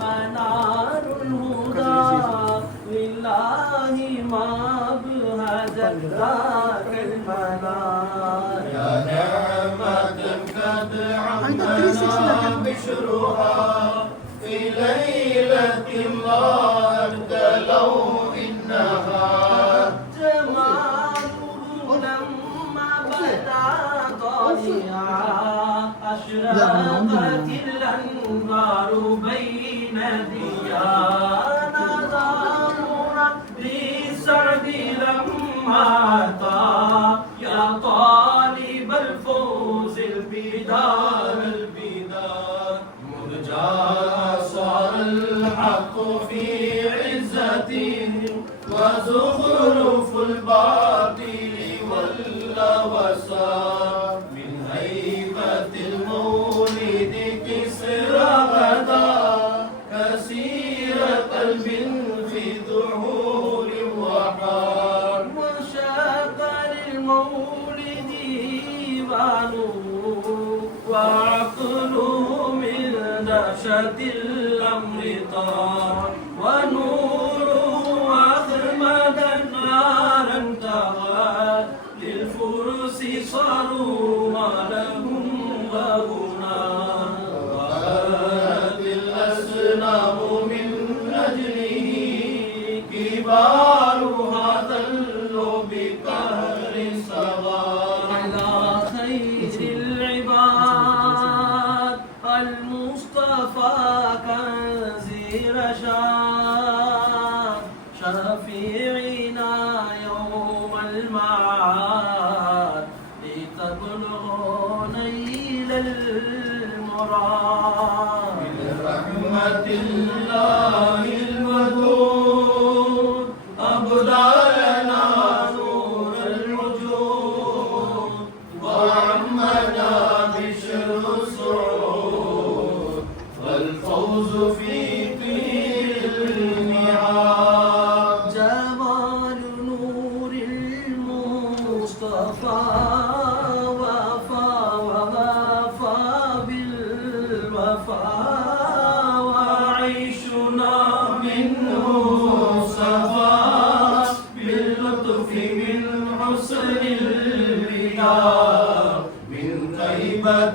منار الهدى لله مبهج ذاك المنار يا نعمة قد عم بشرها في ليلة الله ابتلوا إنها جماله لما بدا طالعا أشرقت الأنوار بين ديانا دارنا لسعد لما أتى يا طالب الفوز البدار مذ جاء صار الحق في عزة وزخرف الباطل واللوسان من هيبة المولد كسرى غدا كسير قلب في ذهول وحار وشاق للمولد بانوا وعقله من دهشة الأمر طار ونوره أخمد نارا انتهى للفرس صاروا ما لهم غبنا وهذه الأصنام من أجله كبارها ذلوا بقهر صغار على خير العباد المصطفى كنز رشاد شفيعنا يوم المعاد لتبلغوا نيل المراد من رحمة الله المدود أبدى لنا نور الوجود وعمنا بشر الصعود والفوز في طير الميعاد جمال نور المصطفى وفى بالوفاء وعيشنا منه صفا باللطف من حسن البدار من طيبة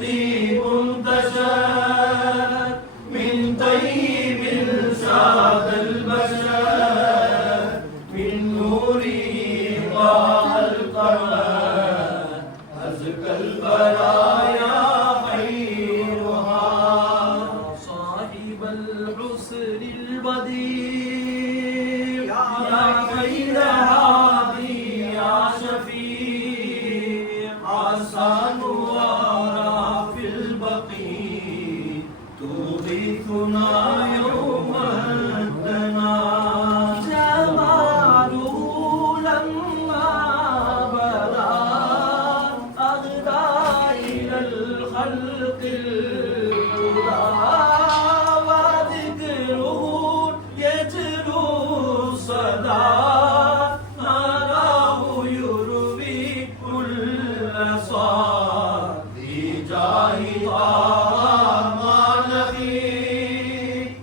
طيب انتشر من طيب سعد البشر من نوره ضاع القمر أزكى البرايا خيرها صاحب الحسن البديع يا خير هادي يا شفيع عسى نوارا في البقيع تغيثنا يوم الدنا جماله لما بدا أغدى إلى الخلق الهدى وذكره يتلو صدى أراه يروي كل صاد في جاه طه ما نبي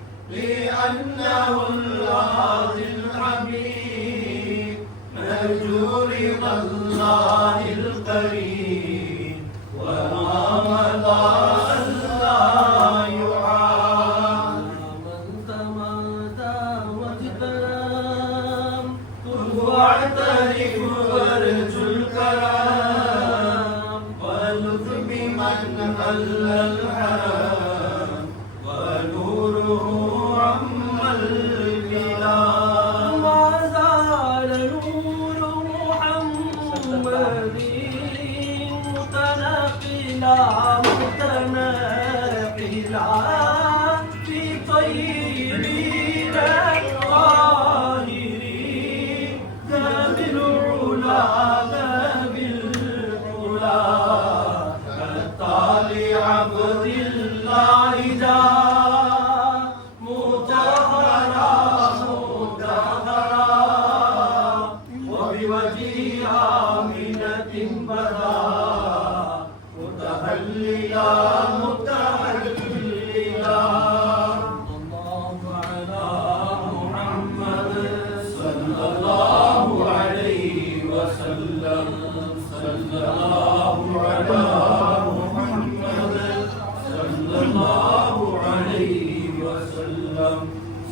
وسلم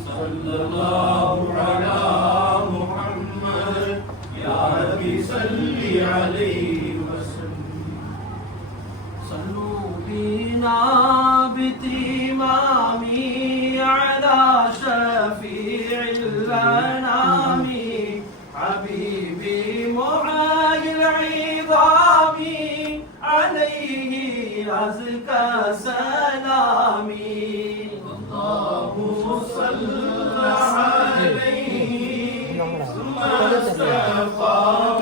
صلى الله على محمد يا ربي صل عليه وسلم صلوا بنا بتمامي على شفيع الأنام حبيبي معاي العظام عليه أزكى سلامي اللهم صل عليه ثم استغفر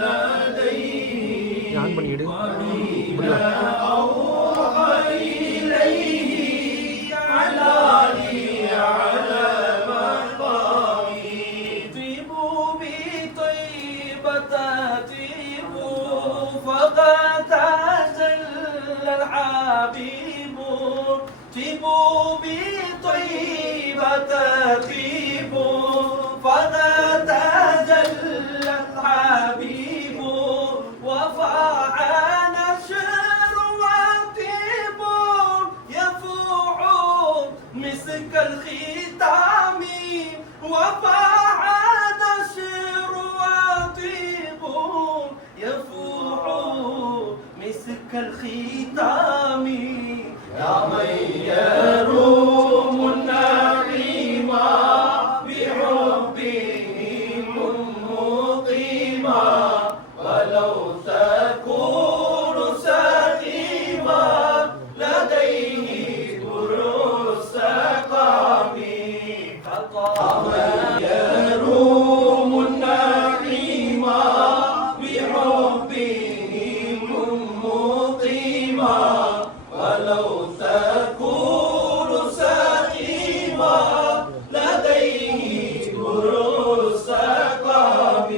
لديه أوحى إليه على مقامي طيبوا بطيبة طيبوا فقد أجل الحبيب طيبوا بطيبة طيبوا فقد أجل الحبيب وفاح نشر وطيب يفوح مسك الختام وفاح نشر وطيب يفوح مسك الختام يا من يروم النعيم بحبه مقيما ولو تكون سقيما لديه در السقام فمن يروم النعيم بحبه مقيما ولو تكون سقيما لديه در السقام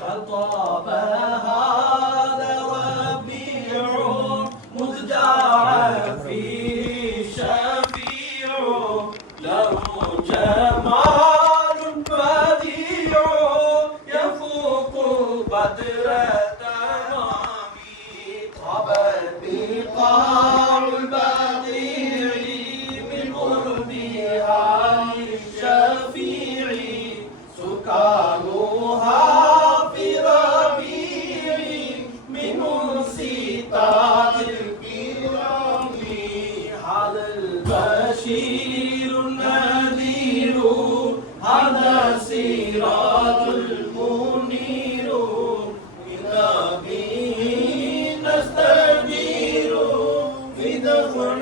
فطاب هذا ربيع مضجع فيه شفيع له جمال بديع يفوق بدر التمام طاب بقاع البديع من قربها الشفيع سكانها في ربيع من ستات الكرام هذا البشير النذير هذا السراج المنير إذا به نستجير في دفع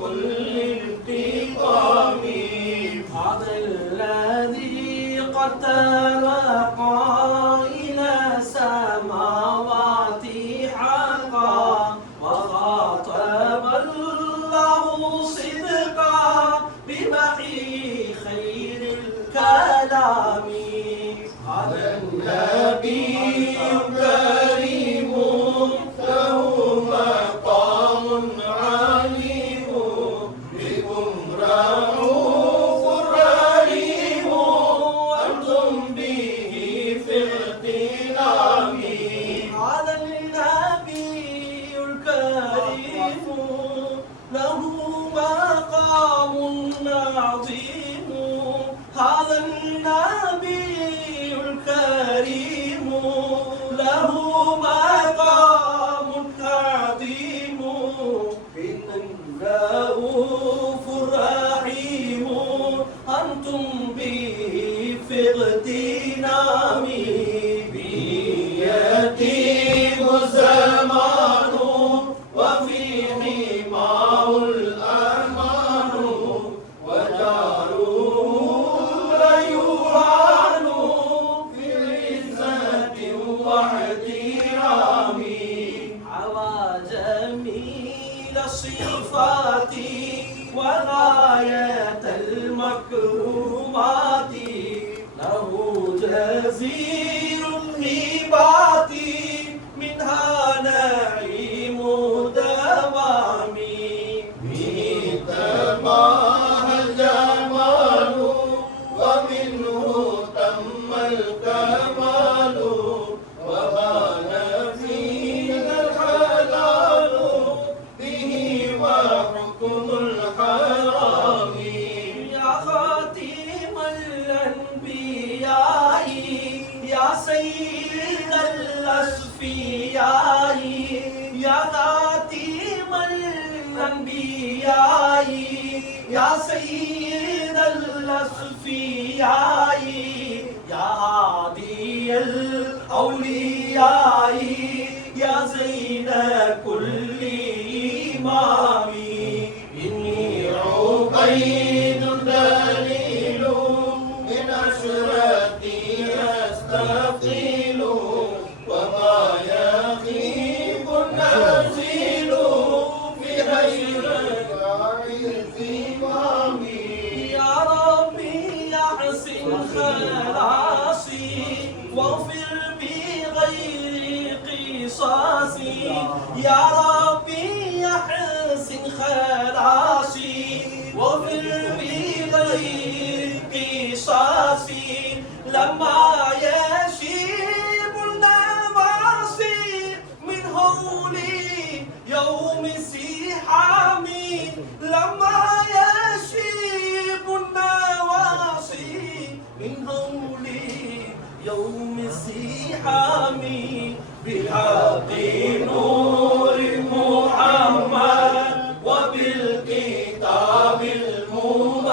كل انتقام هذا الذي قد ترقى إلى السماوات حقا وخاطب الله صدقا بمحي خير الكلام هذا النبي الكريم له مقام عليم بكم رؤوف رحيم وانتم به في اغتنام هذا النبي الكريم له مقام عظيم هذا النبي الكريم له مقام عظيم إن الرؤوف الرحيم أنتم به في اغتنام به يتيم الزمان وفيه حماه الأمان وجاره لا يهان في عزة واحترام عوى جميل الصفات وغاية المكرمات له جزير الهبات منها نعيم دوام به تماه الجمال ومنه تم الكمال وبان فينا الحلال به وحكم الحرام الأنبياء يا سيد الأصفياء يا هادي الأولياء يا زين كل إمام إني عبيد دليل من أشرتي أستقيل وما يخيب النزيل في غير الزمام يا ربي أحسن خلاصي واغفر بغير قصاصي يا ربي أحسن خلاصي واغفر بغير قصاصي لما يشيب النواصي من هولي يوم الزحام لما يشيب النواصي من هولي يوم الزحام بحق نور محمد وبالكتاب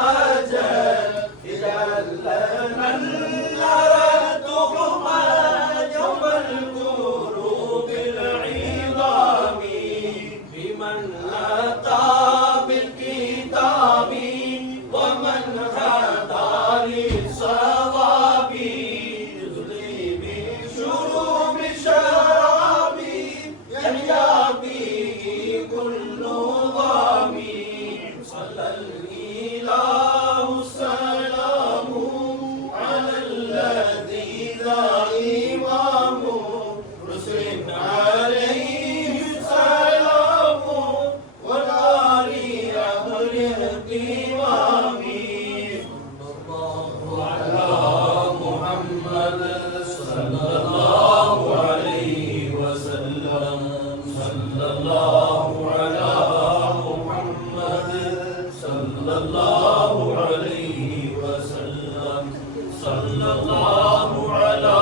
الممجد اجعل لنا النار تحمى يوم الكروب العظام بمن أتى بالكتاب ومن هدى للصواب يغلي بشرب شرابي يحيا به كل ضامي صلى الإله السلام على الذي ذا إمام رسل عليه السلام والآل أهل الإمام صلى الله على محمد صلى الله عليه وسلم صلى الله على محمد صلى الله عليه وسلم صلى الله على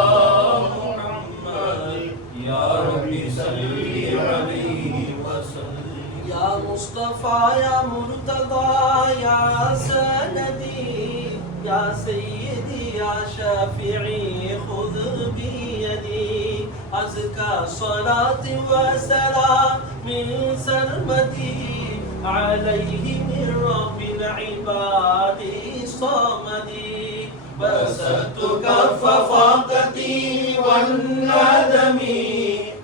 محمد يا ربي صل عليه وسلم يا مصطفى يا مرتضى يا سندي يا سيدي يا شافعي خذ بيدي أزكى صلاة وسلام من سرمدي عليه من رب العباد صمدي بسطت كف فاقتي والندم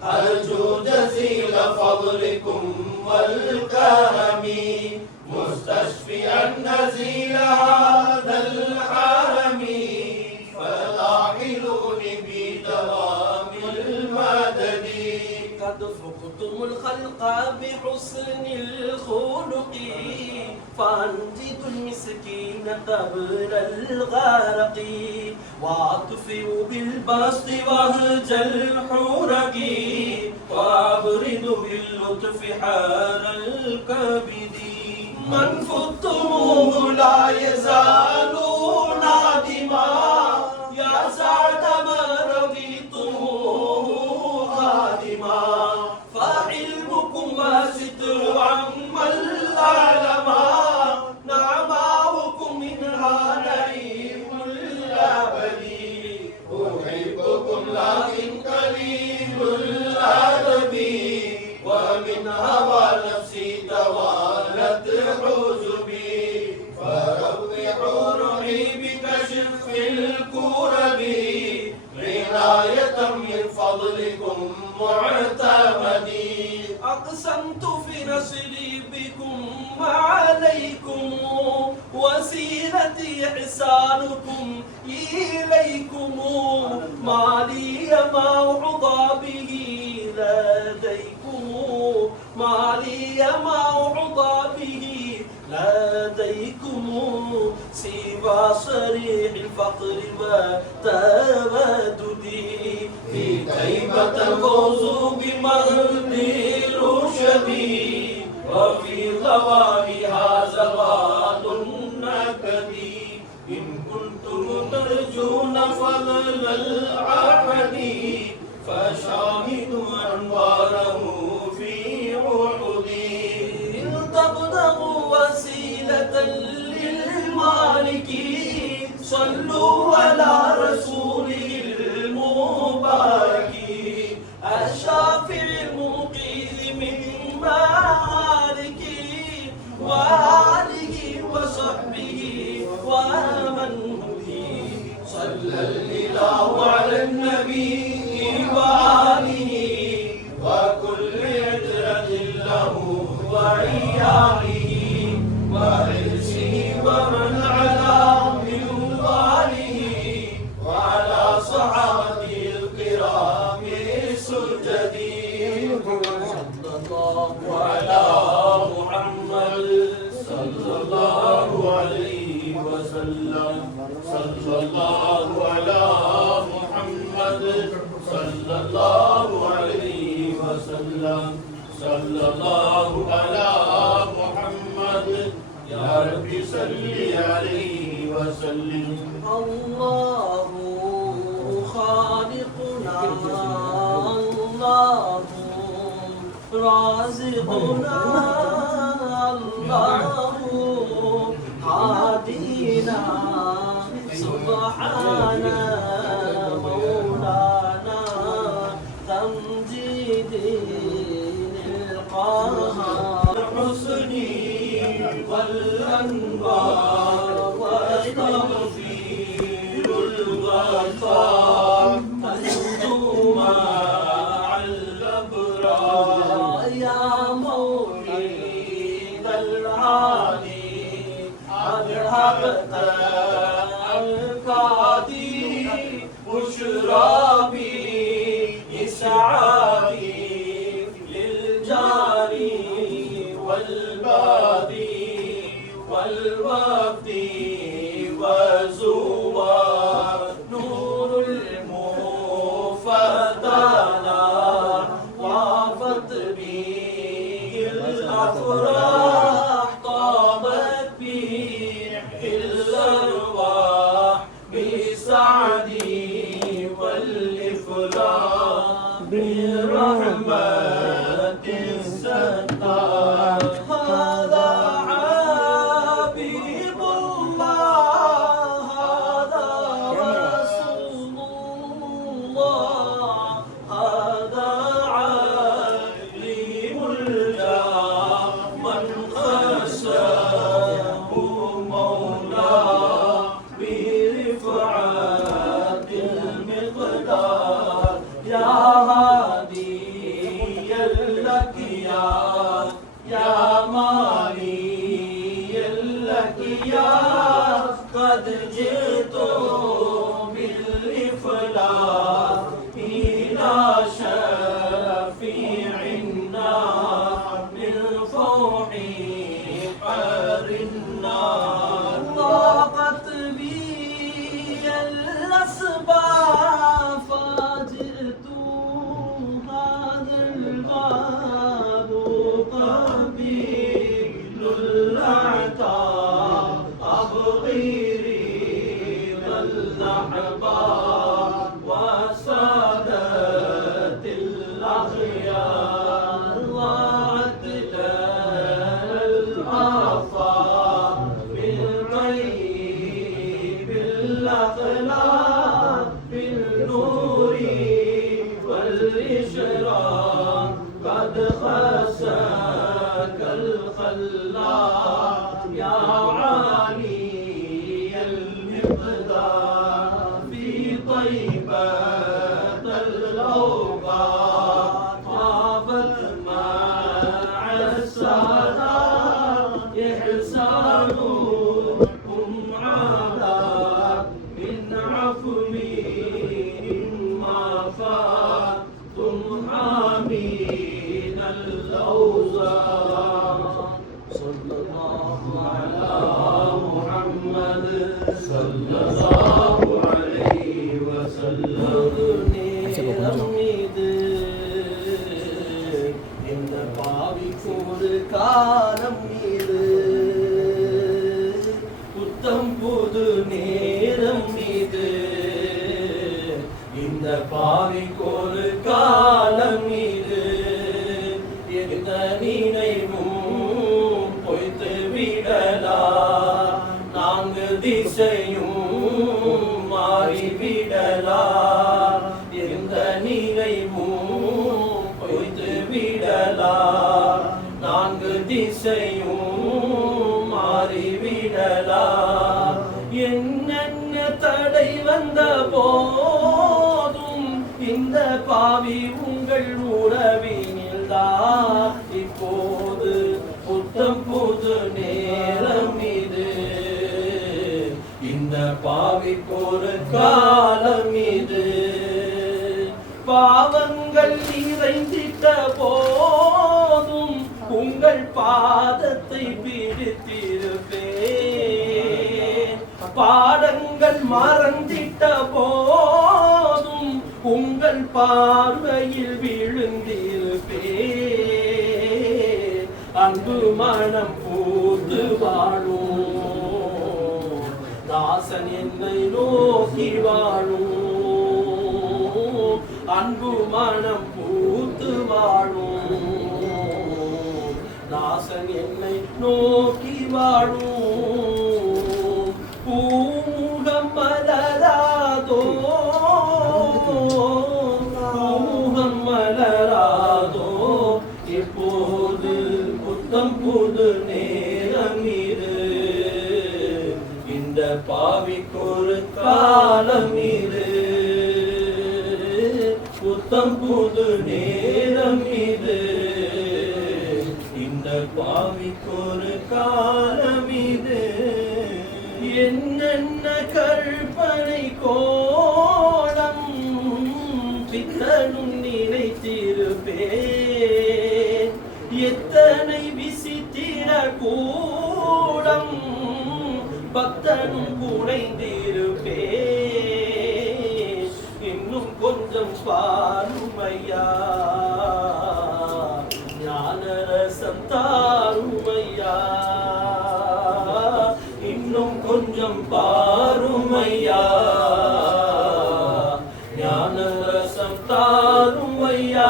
أرجو جزيل فضلكم والكرم مستشفيا نزيل هذا الحرم فلاحظوني بدوام المدد قد فقتم الخلق بحسن الخلق فأنجد المسكين قبل الغرق وأطفئ بالبسط وهج الحرق وأبرد باللطف حار الكبد من فتموه لا يزال نادما يا سعد ما رضيتموه خادما فحلمكم وستر عما الأعلما نعماؤكم منها نعيم الأبد أحبكم لكن قليل الأدب ومن هوى نفسي توالت حجبي فروحوا روحي بكشف الكرب عناية من فضلكم معتمدي أقسمت في نصري بكم وعليكم وسيلتي إحسانكم إليكم ما لي موعظى به لديكم ما لي موعظى به لديكم سوى صريح الفقر وتبدد في طيبة الفوز بمهد رشدي وفي ظواهرها زوال النكد إن كنتم ترجون فضل العهد فشاهدوا أنواره في عهدي إن تبتغوا صلوا على رسوله المبارك الشافع المنقذ من مالك وآله وصحبه ومن هدي صلى الله على النبي وآله وكل عترة له وعياله وعرسه ومن على من ظاله وعلى صحابته الكرام السجدين صلى الله على محمد صلى الله عليه وسلم صلى الله على محمد صلى الله عليه وسلم صلى الله على محمد يا ربي صل عليه وسلم الله خالقنا الله رازقنا الله هادينا سبحان مولانا تمجيد للقهار حسني والأنوار وتغفير الغفار تنجو مع الأبرار يا مولد العالي أذهبت القاضي بشرابي إسعادي للجاري والبادي والوفد والزوار نور المفتدى وافت به الأفراح طابت به الأرواح بسعدي والإفلاح برحمة الستار هذا حبيب الله هذا رسول الله هذا عليم الله من خشاه مولاه برفعة المقدار يا هادي لك يا مالي لك يا قد جئت بالإفلاح إلى شفيعنا من فوح حر النار ضاقت بي الأسباب فجئت هذا الباب قبيل الأعتاب أبغي رضا الأحباب وسادة الأخيار ضاعت الآفاق بالطيب الأخلاق بالنور والإشراق قد خساك الخلاق يا عالي المقدار في طيبة الأوقات طابت مع السادات إحسانهم عادات من عفوي ما فاتم حامين الأوزار صلى الله على محمد صلى الله عليه وسلم இந்த பாவிக்கோடு காலம் இது புத்தம் புது நேரம் இது இந்த பாவிக்கோடு காலம் இது எந்த நினைவும் பொய்த்து விடலா நான்கு திசையும் பிள்ளை வந்த போதும் இந்த பாவி உங்கள் உறவினில்தான் இப்போது புத்தம் புது நேரம் இது இந்த பாவிக்கொரு காலம் இது பாவங்கள் நிறைந்திட்ட போதும் உங்கள் பாதத்தை பிடித்திருப்பேன் பாடங்கள் மறந்திட்ட போதும் உங்கள் பார்வையில் விழுந்திருப்பேன் அன்பு மனம் பூத்து வாழும் தாசன் என்னை நோக்கி வாழும் அன்பு மனம் பூத்து வாழும் தாசன் என்னை நோக்கி வாழும் பூமுகம் மலராதோ பூமுகம் மலராதோ எப்போது புத்தம் புது நேரம் இது இந்த பாவிக்கொரு காலம் இது புத்தம் புது நேரம் இது இந்த பாவிக்கொரு காலம் இது என்னென்ன கற்பனை கோலம் பித்தனும் நினைத்திருப்பேன் எத்தனை விசித்திர கூடம் பக்தனும் குறைந்திருப்பேன் இன்னும் கொஞ்சம் பாருமையா ஞானரசம் தாருமையா இன்னும் கொஞ்சம் பாருமையா ஞானரசம் தாருமையா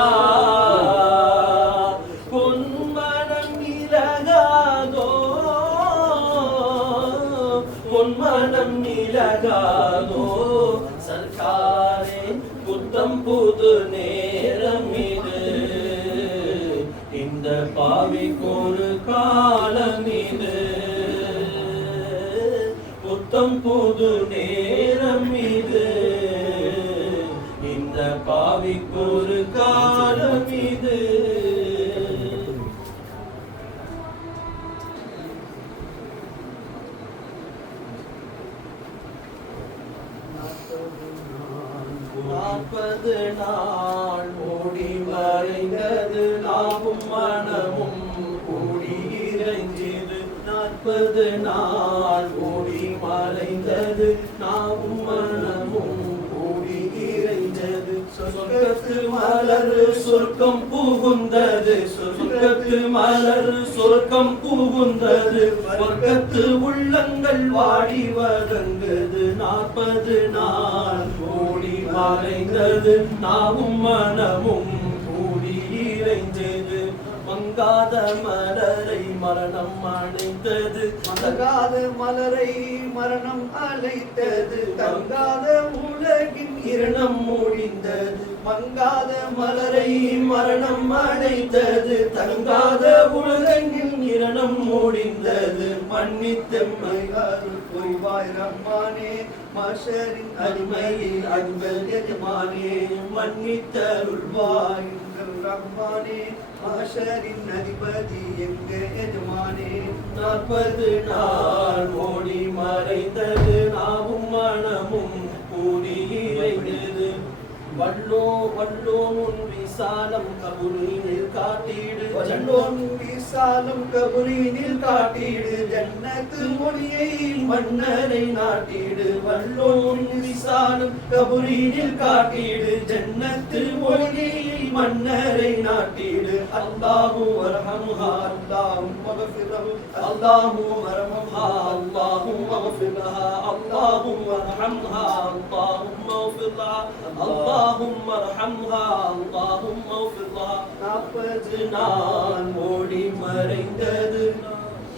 பொன்மனம் இலகாதோ பொன்மனம் இலகாதோ சர்க்காரே புத்தம் புது நேரம் இது இந்த பாவிக்கொரு காலம் இது புத்தம் புது நேரம் இது இந்த பாவிக்கொரு காலம் இது நாற்பது நாள் ஓடி மறைந்தது நாவும் மனமும் கூடி இறைஞ்சது 40 நாள் ஓடி மறைந்தது நாவும் மனமும் கூடி இறைஞ்சது சொர்க்கத்து மலர் சொர்க்கம் புகுந்தது சொர்க்கத்து மலர் சொர்க்கம் புகுந்தது சொர்க்கத்து உள்ளங்கள் வாடி வதங்குது 40 நாள் ஓடி மறைந்தது நாவும் மனமும் கூடி இறைஞ்சது மங்காத மலரை மரணம் அணைத்தது மங்காத மலரை மரணம் அழைத்தது தங்காத உலகின் இரணம் முடிந்தது மங்காத மலரை மரணம் அடைத்தது தங்காத உலகின் இரணம் முடிந்தது மன்னித்தெம்மை அருள் புரிவாய் ரஹ்மானே மஷரின் அடிமையில் அன்பல் எஜமானே மன்னித்தருள்வாய் ரஹ்மானே மஷரின் அதிபதி எங்க எஜமானே 40 நாள் ஓடி மறைந்தது நாவும் மனமும் கூடி இறைந்தது வல்லோ வல்லோன் விசாலம் கபுரீனில் காட்டிடு வல்லோன் விசாலம் கபுரீனில் காட்டிடு ஜன்னத்து மொழியை மன்னரை நாட்டிடு வல்லோன் விசாலம் கபுரீனில் காட்டிடு ஜன்னத்து மொழியை மன்னரை நாட்டிடு அல்லாஹு வர்ஹம்ஹா அல்லாஹு மக்ஃபிரஹு அல்லாஹு வர்ஹம்ஹா அல்லாஹு மக்ஃபிரஹா அல்லாஹு வர்ஹம்ஹா அல்லாஹு மக்ஃபிரஹா اللهم ارحمها اللهم اغفر لها 40 நாள் ஓடி மறைந்தது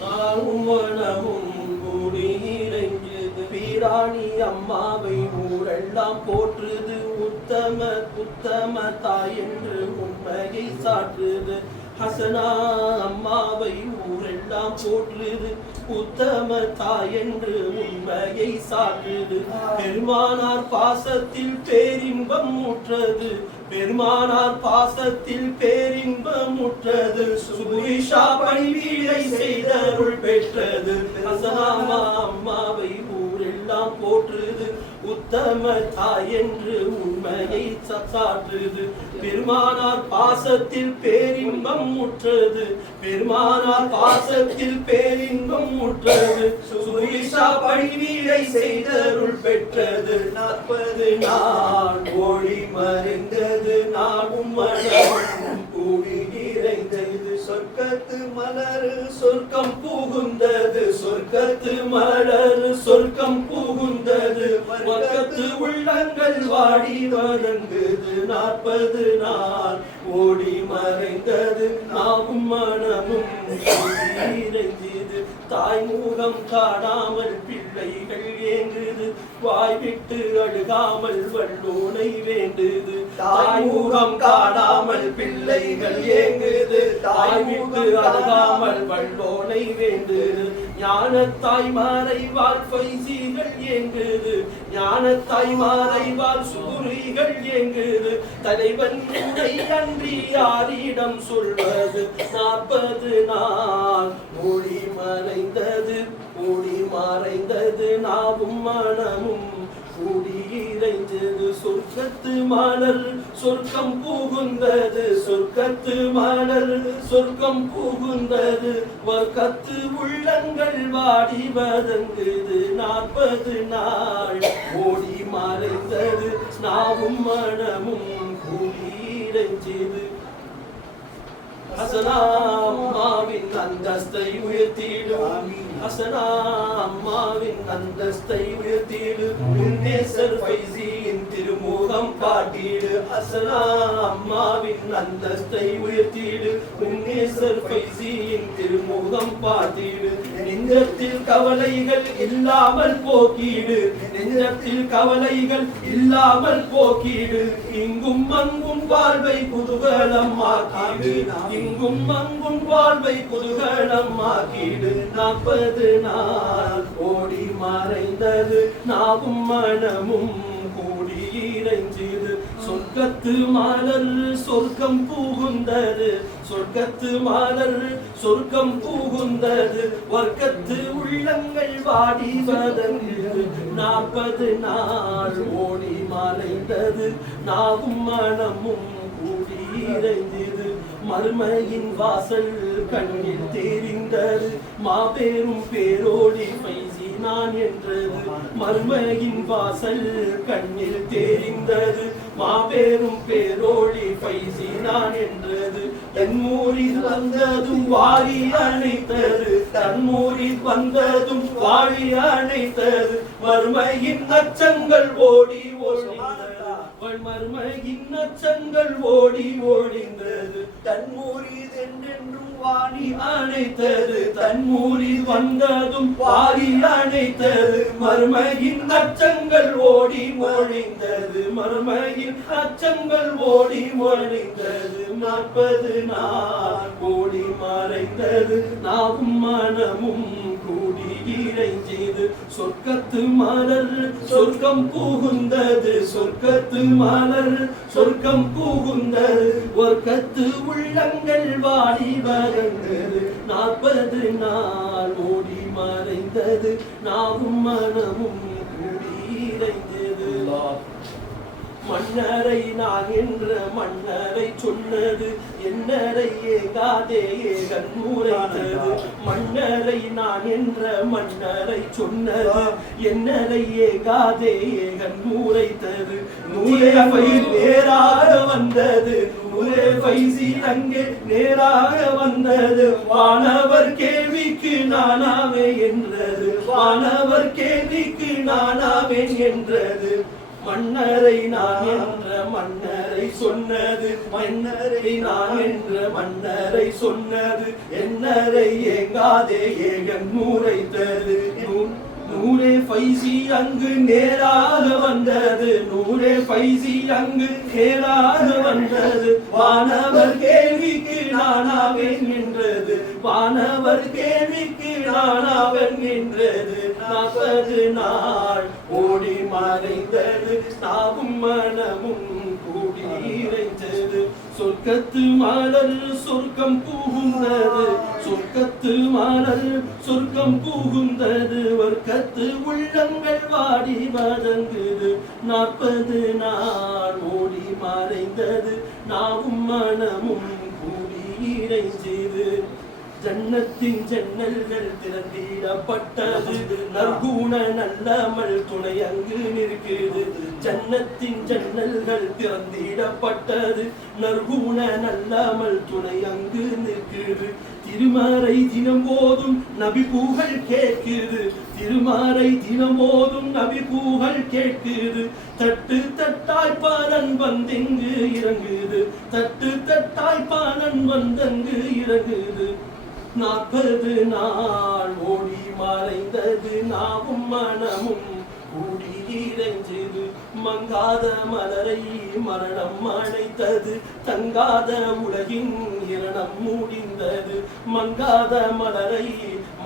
நாவும் மனமும் கூடி இறைஞ்சது வீராணி அம்மாவை ஊரெல்லாம் போற்றுது உத்தம தாய் என்று உண்மையை சாற்றுது ஹசனா அம்மாவை ஊரெல்லாம் போற்றுது உத்தம தாய் என்று உண்மையை சாற்றுது பெருமானார் பாசத்தில் பேரின்பம் முற்றது பெருமானார் பாசத்தில் பேரின்பம் முற்றது சுகுரிஷா பணிவீடை செய்தருள் பெற்றது ஹசனாமா அம்மாவை ஊரெல்லாம் போற்றுது உத்தம தாய் என்று உண்மையை சாற்றுது பெருமானார் பாசத்தில் பேரின்பம் முற்றது பெருமானார் பாசத்தில் பேரின்பம் முற்றது சுகுரிஷா பணிவீடை செய்தருள் பெற்றது 40 நாள் ஒளி மறைந்தது நாடும் மனமும் கூடி இறைந்தது சொர்க்கத்து மலர் சொர்க்கம் புகுந்தது சொர்க்கத்து மலர் சொர்க்கம் புகுந்தது வர்க்கத்து உள்ளங்கள் வாடி வதங்குது 40 நாள் ஓடி மறைந்தது நாவும் மனமும் இறைந்தது தாய் முகம் காணாமல் பிள்ளைகள் ஏங்குது வாய் விட்டு அழுகாமல் வல்லோனை வேண்டுது தாய் முகம் காணாமல் பிள்ளைகள் ஏங்குது தாய் விட்டு அழுகாமல் வல்லோனை வேண்டுது ஞான தாய்மாரை வாழ் பைசிகள் ஏங்குது ஞான தாய்மாரை வாழ் சூரிகள் ஏங்குது தலைவன் உன்னை அன்றி யாரிடம் சொல்வது 40 நாள் ஒளி மறைந்தது நாவும் மனமும் கூடி இறைந்தது சொர்க்கத்து மலர் சொர்க்கம் புகுந்தது சொர்க்கத்து மலர் சொர்க்கம் புகுந்தது வர்க்கத்து உள்ளங்கள் வாடி வதங்குது 40 நாள் ஓடி மறைந்தது நாவும் மனமும் கூடி இறைந்தது ஹசனா அம்மாவின் அந்தஸ்தை உயர்த்திடும் ஹசனா அம்மாவின் அந்தஸ்தை உயர்த்திடு முன்னேசர் ஃபைசியின் திருமுகம் காட்டிடு ஹசனா அம்மாவின் அந்தஸ்தை உயர்த்திடு முன்னேசர் ஃபைசியின் திருமுகம் பாட்டிடு நெஞ்சத்தில் கவலைகள் இல்லாமல் போக்கிடு நெஞ்சத்தில் கவலைகள் இல்லாமல் போக்கிடு இங்கும் அங்கும் வாழ்வை குதூகலம் ஆக்கிடு இங்கும் அங்கும் வாழ்வை குதூகலம் ஆக்கிடு 40 நாள் ஓடி மறைந்தது நாவும் மனமும் கூடி இறைஞ்சது சொர்க்கத்து மலர் சொர்க்கம் புகுந்தது சொர்க்கத்து மலர் சொர்க்கம் புகுந்தது வர்க்கத்து உள்ளங்கள் வாடி வதங்குது 40 நாள் ஓடி மறைந்தது நாவும் மனமும் கூடி இறைந்தது மர்மையின் வாசல் கண்ணில் தெரிந்தது மாபெரும் பேரோடி பைசி நான் என்றது மர்மையின் வாசல் கண்ணில் தெரிந்தது மாபெரும் பேரோடி பைசி நான் என்றது தன்மூரில் வந்ததும் வாரி அணைத்தது தன்மூரில் வந்ததும் வாரி அணைத்தது மர்மையின் அச்சங்கள் ஓடி ஓடிந்தது மர்மையின் அச்சங்கள் ஓடி ஓடிந்தது தன்மூரில் என்றென்றும் வாரி அணைத்தது தன்மூரில் வந்ததும் வாரி அணைத்தது மர்மையின் அச்சங்கள் ஓடி ஒழிந்தது மர்மையின் அச்சங்கள் ஓடி ஒழிந்தது 40 நாள் ஓடி மறைந்தது நாவும் மனமும் கூடி இறைஞ்சது சொர்க்கத்து மலர் சொர்க்கம் புகுந்தது சொர்க்கத்து மலர் சொர்க்கம் புகுந்தது வர்க்கத்து உள்ளங்கள் வாடி வதங்குது 40 நாள் ஓடி மறைந்தது நாவும் மனமும் கூடி இறைந்தது மன்னரை நான் என்ற மன்னரை சொன்னது என்னரை ஏகாதே ஏகன் உரைத்தது மன்னரை நான் என்ற மன்னரை சொன்னது என்னரை ஏகாதே ஏகன் உரைத்தது நூலே பயிர் நேராக வந்தது நூலே பைசி அங்கே நேராக வந்தது வானவர் கேள்விக்கு நானாவே என்றது வானவர் கேள்விக்கு நானாவேன் என்றது மன்னரை நான் என்ற மன்னரை சொன்னது மன்னரை நான் என்ற மன்னரை சொன்னது என்னரை ஏங்காதே ஏகன் உரைத்தது நூரே பைசி அங்கு நேராக வந்தது நூரே பைசி அங்கு நேராக வந்தது வானவர் கேள்விக்கு நானாவேன் என்றது வானவர் கேள்விக்கு நானாவேன் என்றது 40 நாள் ஓடி மறைந்தது நாவும் மனமும் கூடி இறைந்தது சொர்க்கத்து மலர் சொர்க்கம் புகுந்தது சொர்க்கத்து மலர் சொர்க்கம் புகுந்தது வர்க்கத்து உள்ளங்கள் வாடி வதங்குது 40 நாள் ஓடி மறைந்தது நாவும் மனமும் கூடி இறைந்தது ஜன்னத்தின் ஜன்னல்கள் திறந்திடப்பட்டது நற்குண நல்லமல் துணை அங்கு நிற்குது ஜன்னத்தின் ஜன்னல்கள் திறந்திடப்பட்டது நற்குண நல்லமல் துணை அங்கு நிற்குது திருமறை தினம் போதும் நபி புகழ் கேட்குது திருமறை தினம் போதும் நபி புகழ் கேட்குது தட்டு தட்டாய் பலன் வந்தெங்கு இறங்குது தட்டு தட்டாய் பலன் வந்தங்கு இறங்குது 40 நாள் ஓடி மறைந்தது நாவும் மனமும் கூடி இறைஞ்சது மங்காத மலரை மரணம் அணைத்தது தங்காத உலகின் இரணம் முடிந்தது மங்காத மலரை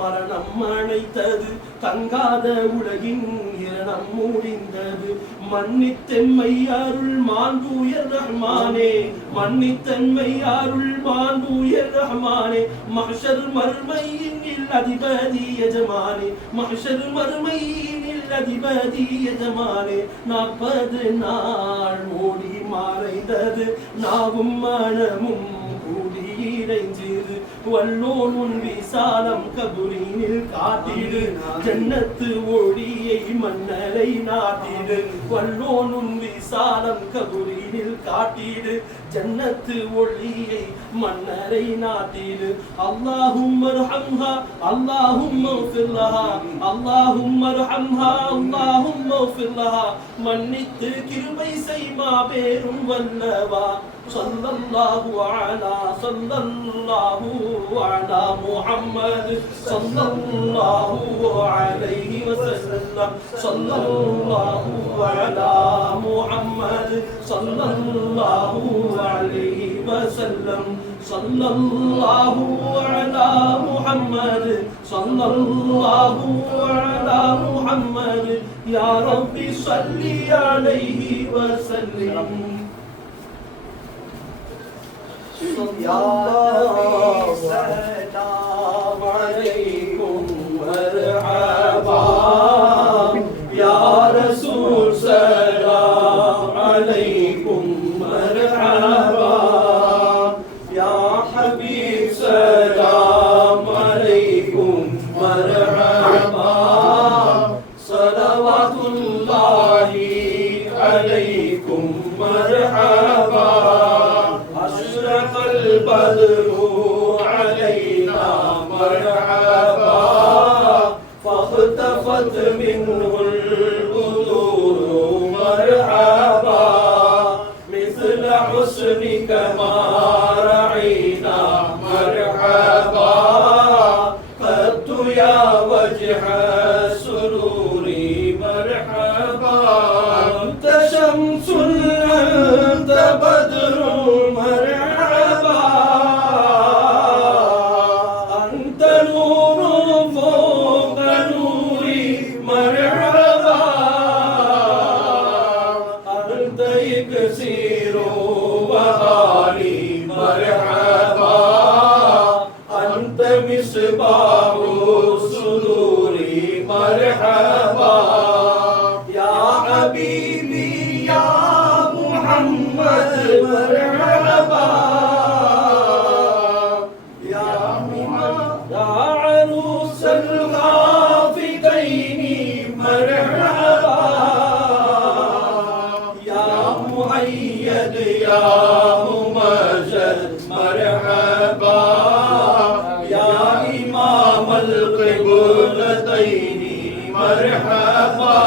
மரணம் அணைத்தது தங்காத உலகின் இரணம் முடிந்தது மன்னித்தெம்மை அருள் மாண்புயர் ரஹ்மானே மன்னித்தன்மை அருள் மாண்புயர் ரஹ்மானே மஹ்ஷர் மர்மையின் அதிபதி எஜமானே மஹ்ஷர் மர்மையின் அதிபதி எஜமானே 40 நாள் ஓடி மறைந்தது நாவும் மனமும் கூடி இறைஞ்சது வல்லோன் உன் விசாலம் கபுரீனில் காட்டிடு ஜன்னத்து ஒளியை மன்னரை நாட்டிடு வல்லோன் உன் விசாலம் கபுரீனில் காட்டிடு ஜன்னத்து ஒளியை மன்னரை நாட்டிடு அல்லாஹும் அர்ஹம்ஹா அல்லாஹும் மஃபிர் லஹா அல்லாஹும் அர்ஹம்ஹா அல்லாஹும் மஃபிர் லஹா மன்னித்து கிருபை செய் மாபெரும் வல்லவா ஸல்லல்லாஹு அலா முஹம்மத் ஸல்லல்லாஹு அலைஹி வஸல்லம் ஸல்லல்லாஹு அலா முஹம்மத் ஸல்லல்லாஹு அலைஹி வஸல்லம் ஸல்லல்லாஹு அலா முஹம்மத் ஸல்லல்லாஹு அலா முஹம்மத் யா ரப்பி ஸல்லி அலைஹி வஸல்லம் या नबी सलाम अलैकुम मरहबा या रसूल सलाम अलैकुम मरहबा या हबीब सलाम अलैकुम मरहबा सलवातुल्लाहि अलैकुम मरहबा البدر علينا مرحبا فاختفت منه البدور مرحبا مثل حسنك ما رعينا مرحبا قد يا وجه السرور مرحبا أنت شمس أنت بدر مرحبا أنت نور فوق نوري مرحبا أنت إكسير وغالي مرحبا أنت مصباح الصدور مرحبا يا حبيبي يا محمد مرحبا يا عروس الخافقين مرحبا يا مؤيد يا ممجد مرحبا يا إمام القبلتين مرحبا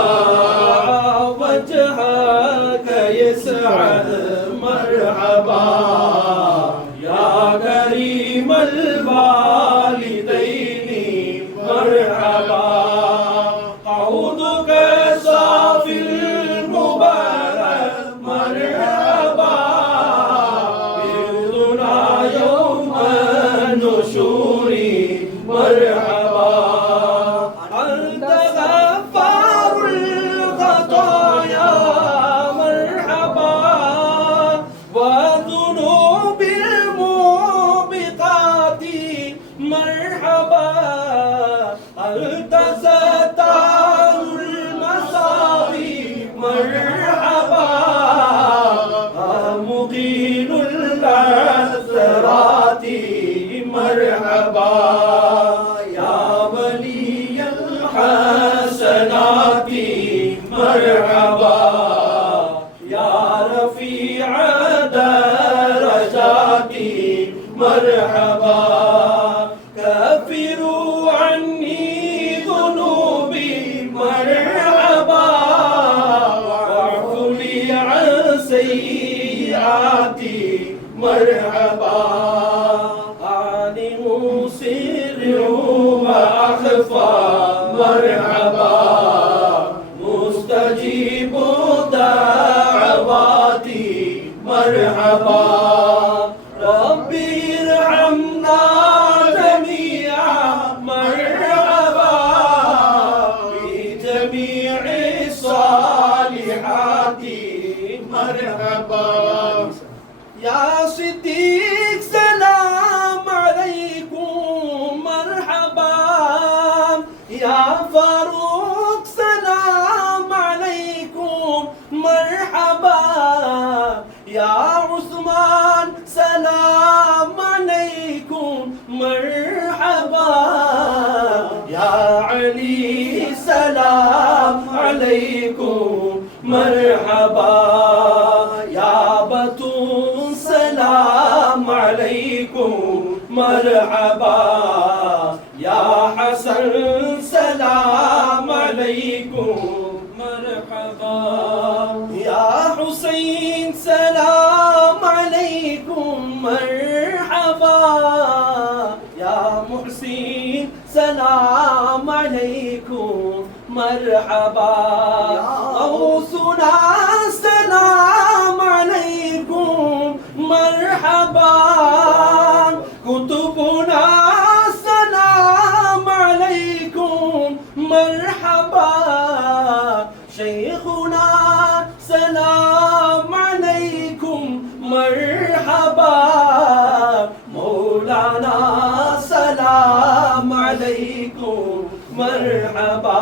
وجهك يسعد مرحبا يا كريم الوالدين مرحبا عودك صافي المبارك مرحبا بإذنا يوم النشور مرحبا أنت मरहबा कफिरू अन्नी ज़ुनूबी मरहबा वअफ़ुली अन सय्यिआती मरहबा आलिमु सिर्रु व अख़फ़ा मरहबा मुस्तजीबु दाअवाती मरहबा रब्बी इरहमना जमीआ मरहबा बिजमीइ सालिहाती मरहबा या सिद्दीक़ सलाम अलैकुम मरहबा या फारूक सलाम अलैकुम मरहबा या उस्मान सलाम अलैकुम मरहबा या अली सलाम अलैकुम मरहबा या बतूल सलाम अलैकुम मरहबा या हसन सलाम अलैकुम मरहबा या हुसैन सलाम अलैकुम मरहबा या मुहसिन सलाम अलैकुम मरहबा गौसुना सलाम अलैकुम मरहबा कुतुबुना सलाम अलैकुम मरहबा शेखुना सलाम अलैकुम मरहबा मौलाना सलाम अलैकुम मरहबा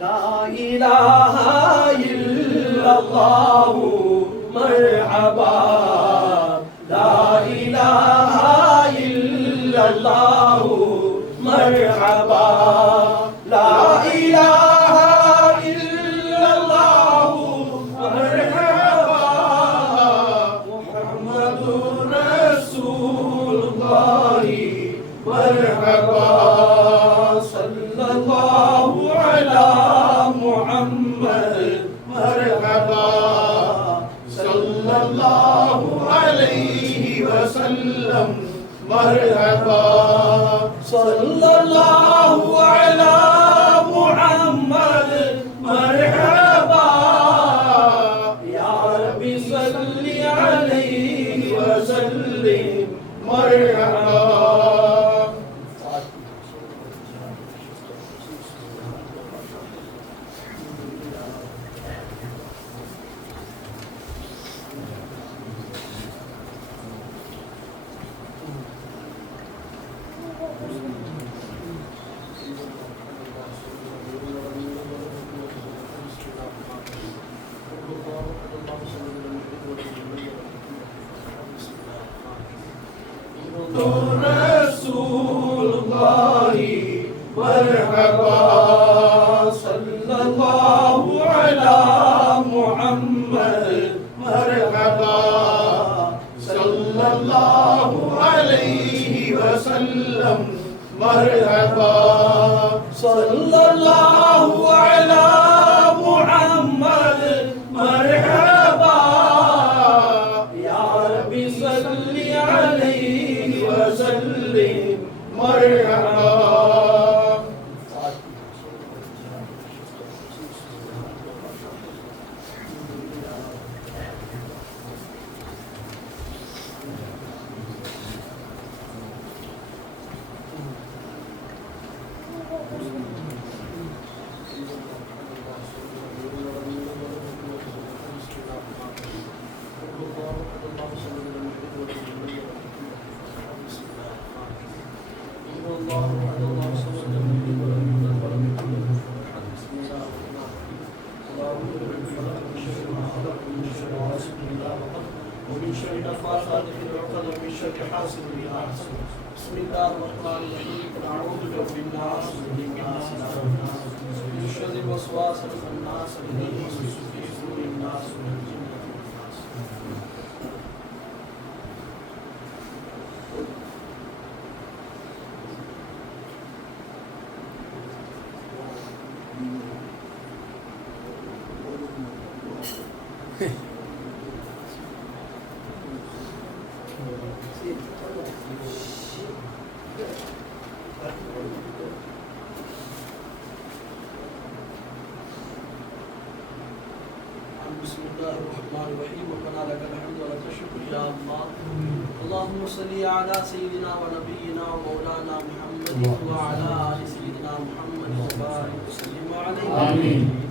ला इलाहा इल्लल्लाह मरहबा ला इलाहा इल्लल्लाह मरहबा ला इलाहा इल्लल्लाह मरहबा मुहम्मदुर रसूलुल्लाह मरहबा सल्लल्लाहु अला मुहम्मद मरहबा सल्लल्लाहु अलैहि वसल्लम मरहबा सल्लल्लाहु अला मुहम्मद मरहबा या रब्बी सल्ली अलैहि वसल्लिम मरहबा रसूलुल्लाह मरहबा सल्लल्लाहु अला मुहम्मद मरहबा सल्लल्लाहु अलैहि वसल्लम मरहबा सल्लल्लाहु अला मुहम्मद मरहबा या रब्बी सल्ली अलैहि वसल्लिम मरहबा ومن شر النفاثات في العقد ومن شر حاسد إذا حسد بسم الله الرحمن الرحيم أعوذ برب الناس من شر الوسواس الخناس الذي يوسوس في صدور الناس من الجنة والناس بسم الله الرحمن الرحيم ربنا لك الحمد ولك الشكر يا الله. اللهم صل على سيدنا ونبينا ومولانا محمد وعلى ال سيدنا محمد وبارك وسلم عليه. آمين.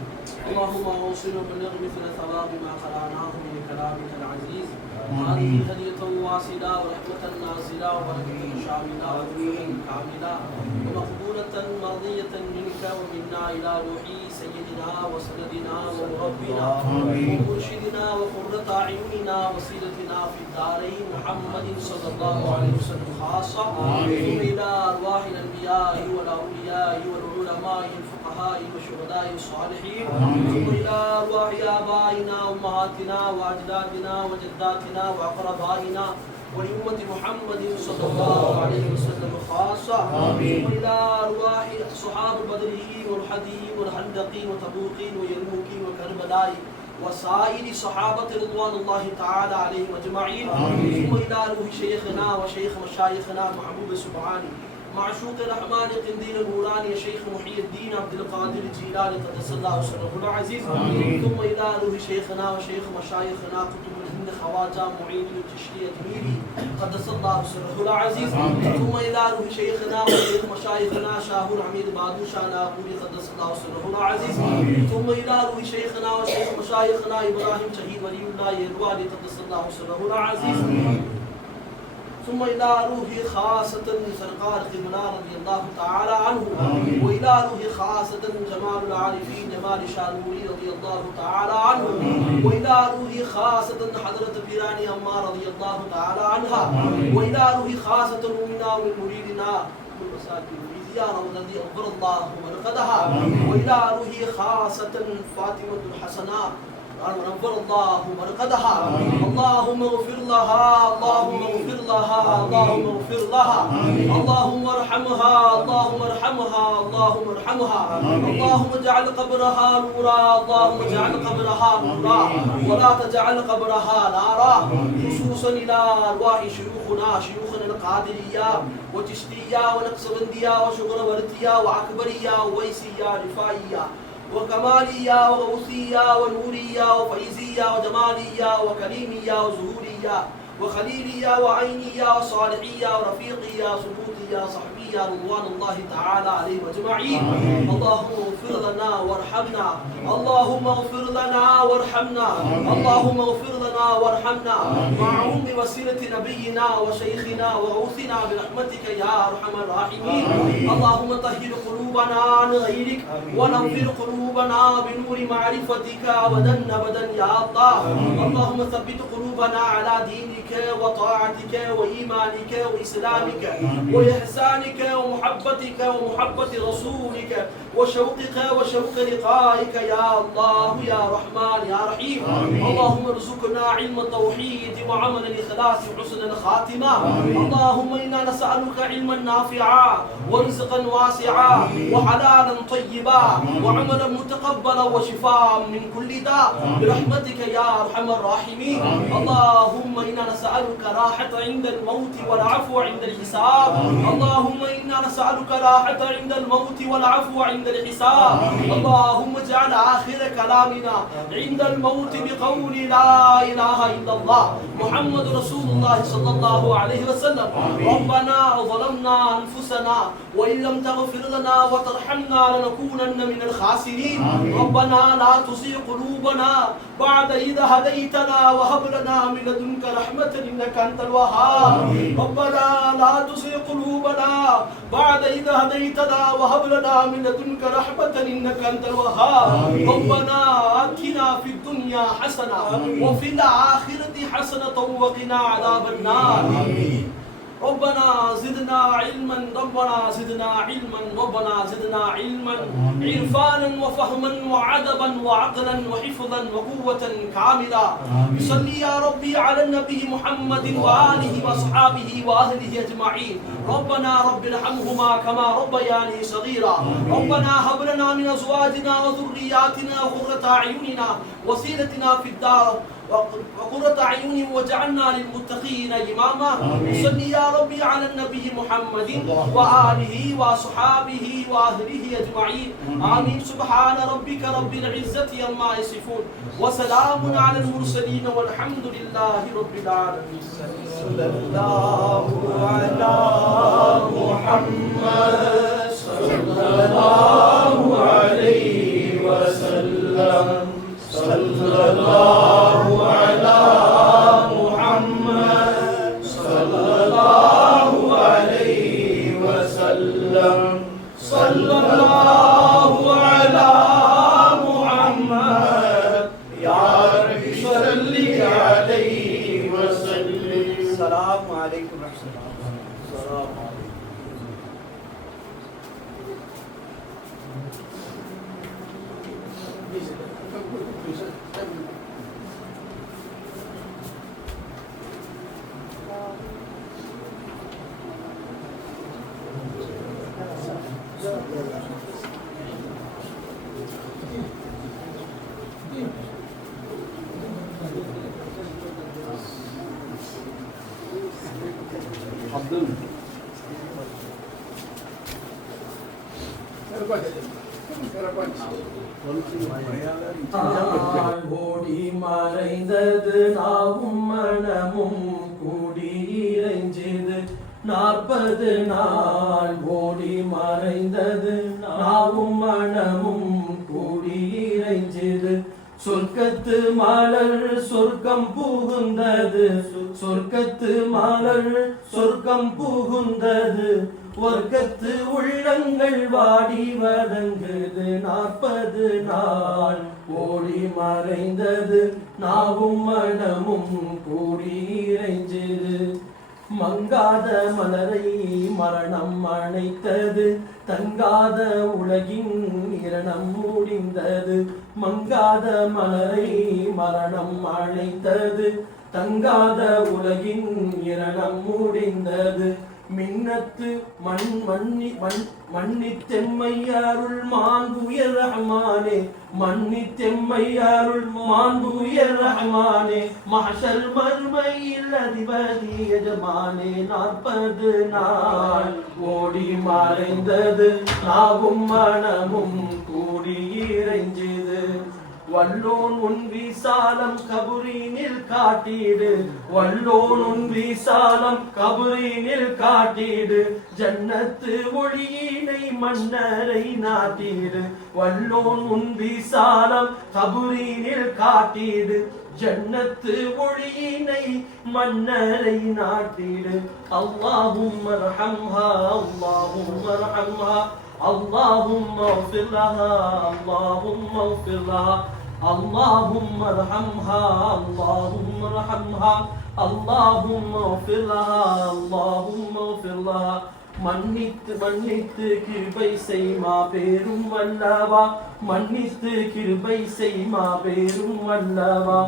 اللهم اوصنا وبلغ مثل ثواب ما قراناه من كلامك العزيز. آمين. هذه هدية واصلة ورحمة نازلة وبركة شاملة ونور كاملة ومقبولة مرضية منك ومنا إلى روح سيدنا وسندنا ومربنا آمين. ومرشدنا وقرة أعيننا وسيلتنا في الدارين محمد صلى الله عليه وسلم خاصة. آمين. ثم إلى أرواح الأنبياء والأولياء والعلماء الفقهاء والشهداء الصالحين. آمين. ثم إلى أرواح آبائنا وأمهاتنا وأجدادنا وجداتنا وأقربائنا ولأمة محمد صلى الله عليه وسلم خاصة. آمين. ثم إلى أرواح صحاب البدريين والحديين والحندقين وتبوقين ويرموكين وكربلاء وسائر صحابة رضوان الله تعالى عليهم أجمعين. آمين. ثم إلى روح شيخنا وشيخ مشايخنا محبوب سبحانه معشوق الرحمن قنديل النوراني شيخ محي الدين عبد القادر الجيلاني قدس الله سره العزيز. آمين. ثم إلى روح شيخنا وشيخ مشايخنا قطب الهند خواجة معين التشري الدميري قدس الله سره العزيز. آمين. ثم إلى روح شيخنا وشيخ مشايخنا شاهور حميد بادوشا ناقوري قدس الله سره العزيز. آمين. ثم إلى روح شيخنا وشيخ مشايخنا إبراهيم شهيد ولي الله يروالي قدس الله سره العزيز. ثم إلى روح خاصة سرقار قبلة رضي الله تعالى عنه. آمين. وإلى روح خاصة جمال العارفين جمال شاروري رضي الله تعالى عنه. آمين. وإلى روح خاصة حضرة بيراني أما رضي الله تعالى عنها. آمين. وإلى روح خاصة مؤمنا ومريدنا من مساكن زيارة والذي أغفر الله مرقدها. آمين. وإلى روح خاصة فاطمة الحسناء ونور الله مرقدها. آمين. اللهم اغفر لها اللهم اغفر لها اللهم اغفر لها. آمين. اللهم ارحمها اللهم ارحمها اللهم ارحمها. آمين. اللهم اجعل قبرها نورا اللهم اجعل قبرها نورا ولا تجعل قبرها نارا. خصوصا إلى أرواح شيوخنا القادرية وتشتية ونقصبندية وشغرورتية وعكبرية وويسية رفاعية وكمالية وغوثية ونورية وفيزية وجمالية وكريمية وزهورية وخليلية وعينية وصالحية ورفيقية سبوتية صحبية رضوان الله تعالى عليهم أجمعين. اللهم اغفر لنا وارحمنا اللهم اغفر لنا وارحمنا اللهم اغفر لنا وارحمنا معهم بوسيلة نبينا وشيخنا وغوثنا برحمتك يا أرحم الراحمين. اللهم طهر قلوبنا عن غيرك وننفر قلوبنا بنور معرفتك أبدا أبدا يا الله. اللهم ثبت قلوبنا على دينك وطاعتك وإيمانك وإسلامك وإحسانك ومحبتك ومحبة رسولك وشوقك وشوق لقائك يا الله يا رحمن يا رحيم. اللهم ارزقنا علم التوحيد وعمل الإخلاص وحسن الخاتمة. اللهم إنا نسألك علما نافعا ورزقا واسعا وحلالا طيبا وعملا متقبلا وشفاء من كل داء برحمتك يا أرحم الراحمين. اللهم إنا نسألك راحة عند الموت والعفو عند الحساب. اللهم إنا نسألك راحة عند الموت والعفو عند الحساب. اللهم اجعل آخر كلامنا عند الموت بقول لا إله إلا الله محمد رسول الله صلى الله عليه وسلم. ربنا ظلمنا أنفسنا وإن لم تغفر لنا وترحمنا لنكونن من الخاسرين. ربنا لا تزغ قلوبنا بعد إذ هديتنا وهب لنا من لدنك رحمة إنك أنت الوهاب. ربنا لا تزغ قلوبنا بعد إذ هديتنا وهب لنا من لدنك رحمة إنك أنت الوهاب. ربنا آتنا في الدنيا حسنة وفي الآخرة حسنة وقنا عذاب النار. ربنا زدنا علما ربنا زدنا علما ربنا زدنا علما عرفانا وفهما وعدبا وعقلا وحفظا وقوة كاملة. صلي يا ربي على النبي محمد وآله وأصحابه وأهله أجمعين. ربنا رب ارحمهما كما ربياني صغيرا. ربنا هب لنا من أزواجنا وذرياتنا قرة أعيننا وسيلتنا في الدار وقرة أعين وجعلنا للمتقين إماما. صلي يا ربي على النبي محمد وآله وأصحابه وأهله أجمعين. آمين. سبحان ربك رب العزة عما يصفون وسلام على المرسلين والحمد لله رب العالمين. صلى الله على محمد صلى الله عليه وسلم. صلى الله على محمد صلى الله عليه وسلم. صلى الله على محمد يا رب صل عليه وسلم. السلام عليكم ورحمة الله. السلام عليكم. ஓடி மறைந்தது நாவும் மனமும் கூடி இறைஞ்சது 40 நாள். ஓடி மறைந்தது நாவும் மனமும் கூடி இறைஞ்சது. சொர்க்கத்து மலர் சொர்க்கம் புகுந்தது. சொர்க்கத்து மலர் சொர்க்கம் புகுந்தது. வர்க்கத்து உள்ளங்கள் வாடி வதங்குது. 40 நாள் ஓடி மறைந்தது நாவும் மனமும் கூடி இறைஞ்சது. மங்காத மலரை மரணம் அணைத்தது. தங்காத உலகின் இரணம் முடிந்தது. மங்காத மலரை மரணம் அணைத்தது. தங்காத உலகின் இரணம் முடிந்தது. மின்னத்து மன்னித்தெம்மையாருள் மாண்புயர் ரஹ்மானே. மன்னித்தெம்மையாருள் மாண்புயர் ரஹ்மானே. மஹ்ஷர் மர்மையில் அதிபதி எஜமானே. 40 நாள் ஓடி மறைந்தது நாவும் மனமும் கூடி இறைஞ்சது. வல்லோன் உன் விசாலம் கபுரீனில் காட்டிடு. வல்லோன் உன் விசாலம் கபுரீனில் காட்டிடு. ஜன்னத்து ஒளியினை மன்னரை நாட்டிடு. வல்லோன் உன் விசாலம் கபுரீனில் காட்டிடு. ஜன்னத்து ஒளியினை மன்னரை நாட்டிடு. அல்லாஹும்ம அர்ஹம்ஹா அல்லாஹும்ம அர்ஹம்ஹா اللهم اغفر لها اللهم اغفر لها اللهم ارحمها اللهم ارحمها اللهم اغفر لها اللهم اغفر لها. மன்னித்து மன்னித்து கிருபை செய்மா பேரும் வல்லவா. மன்னித்து கிருபை செய்மா பேரும் வல்லவா.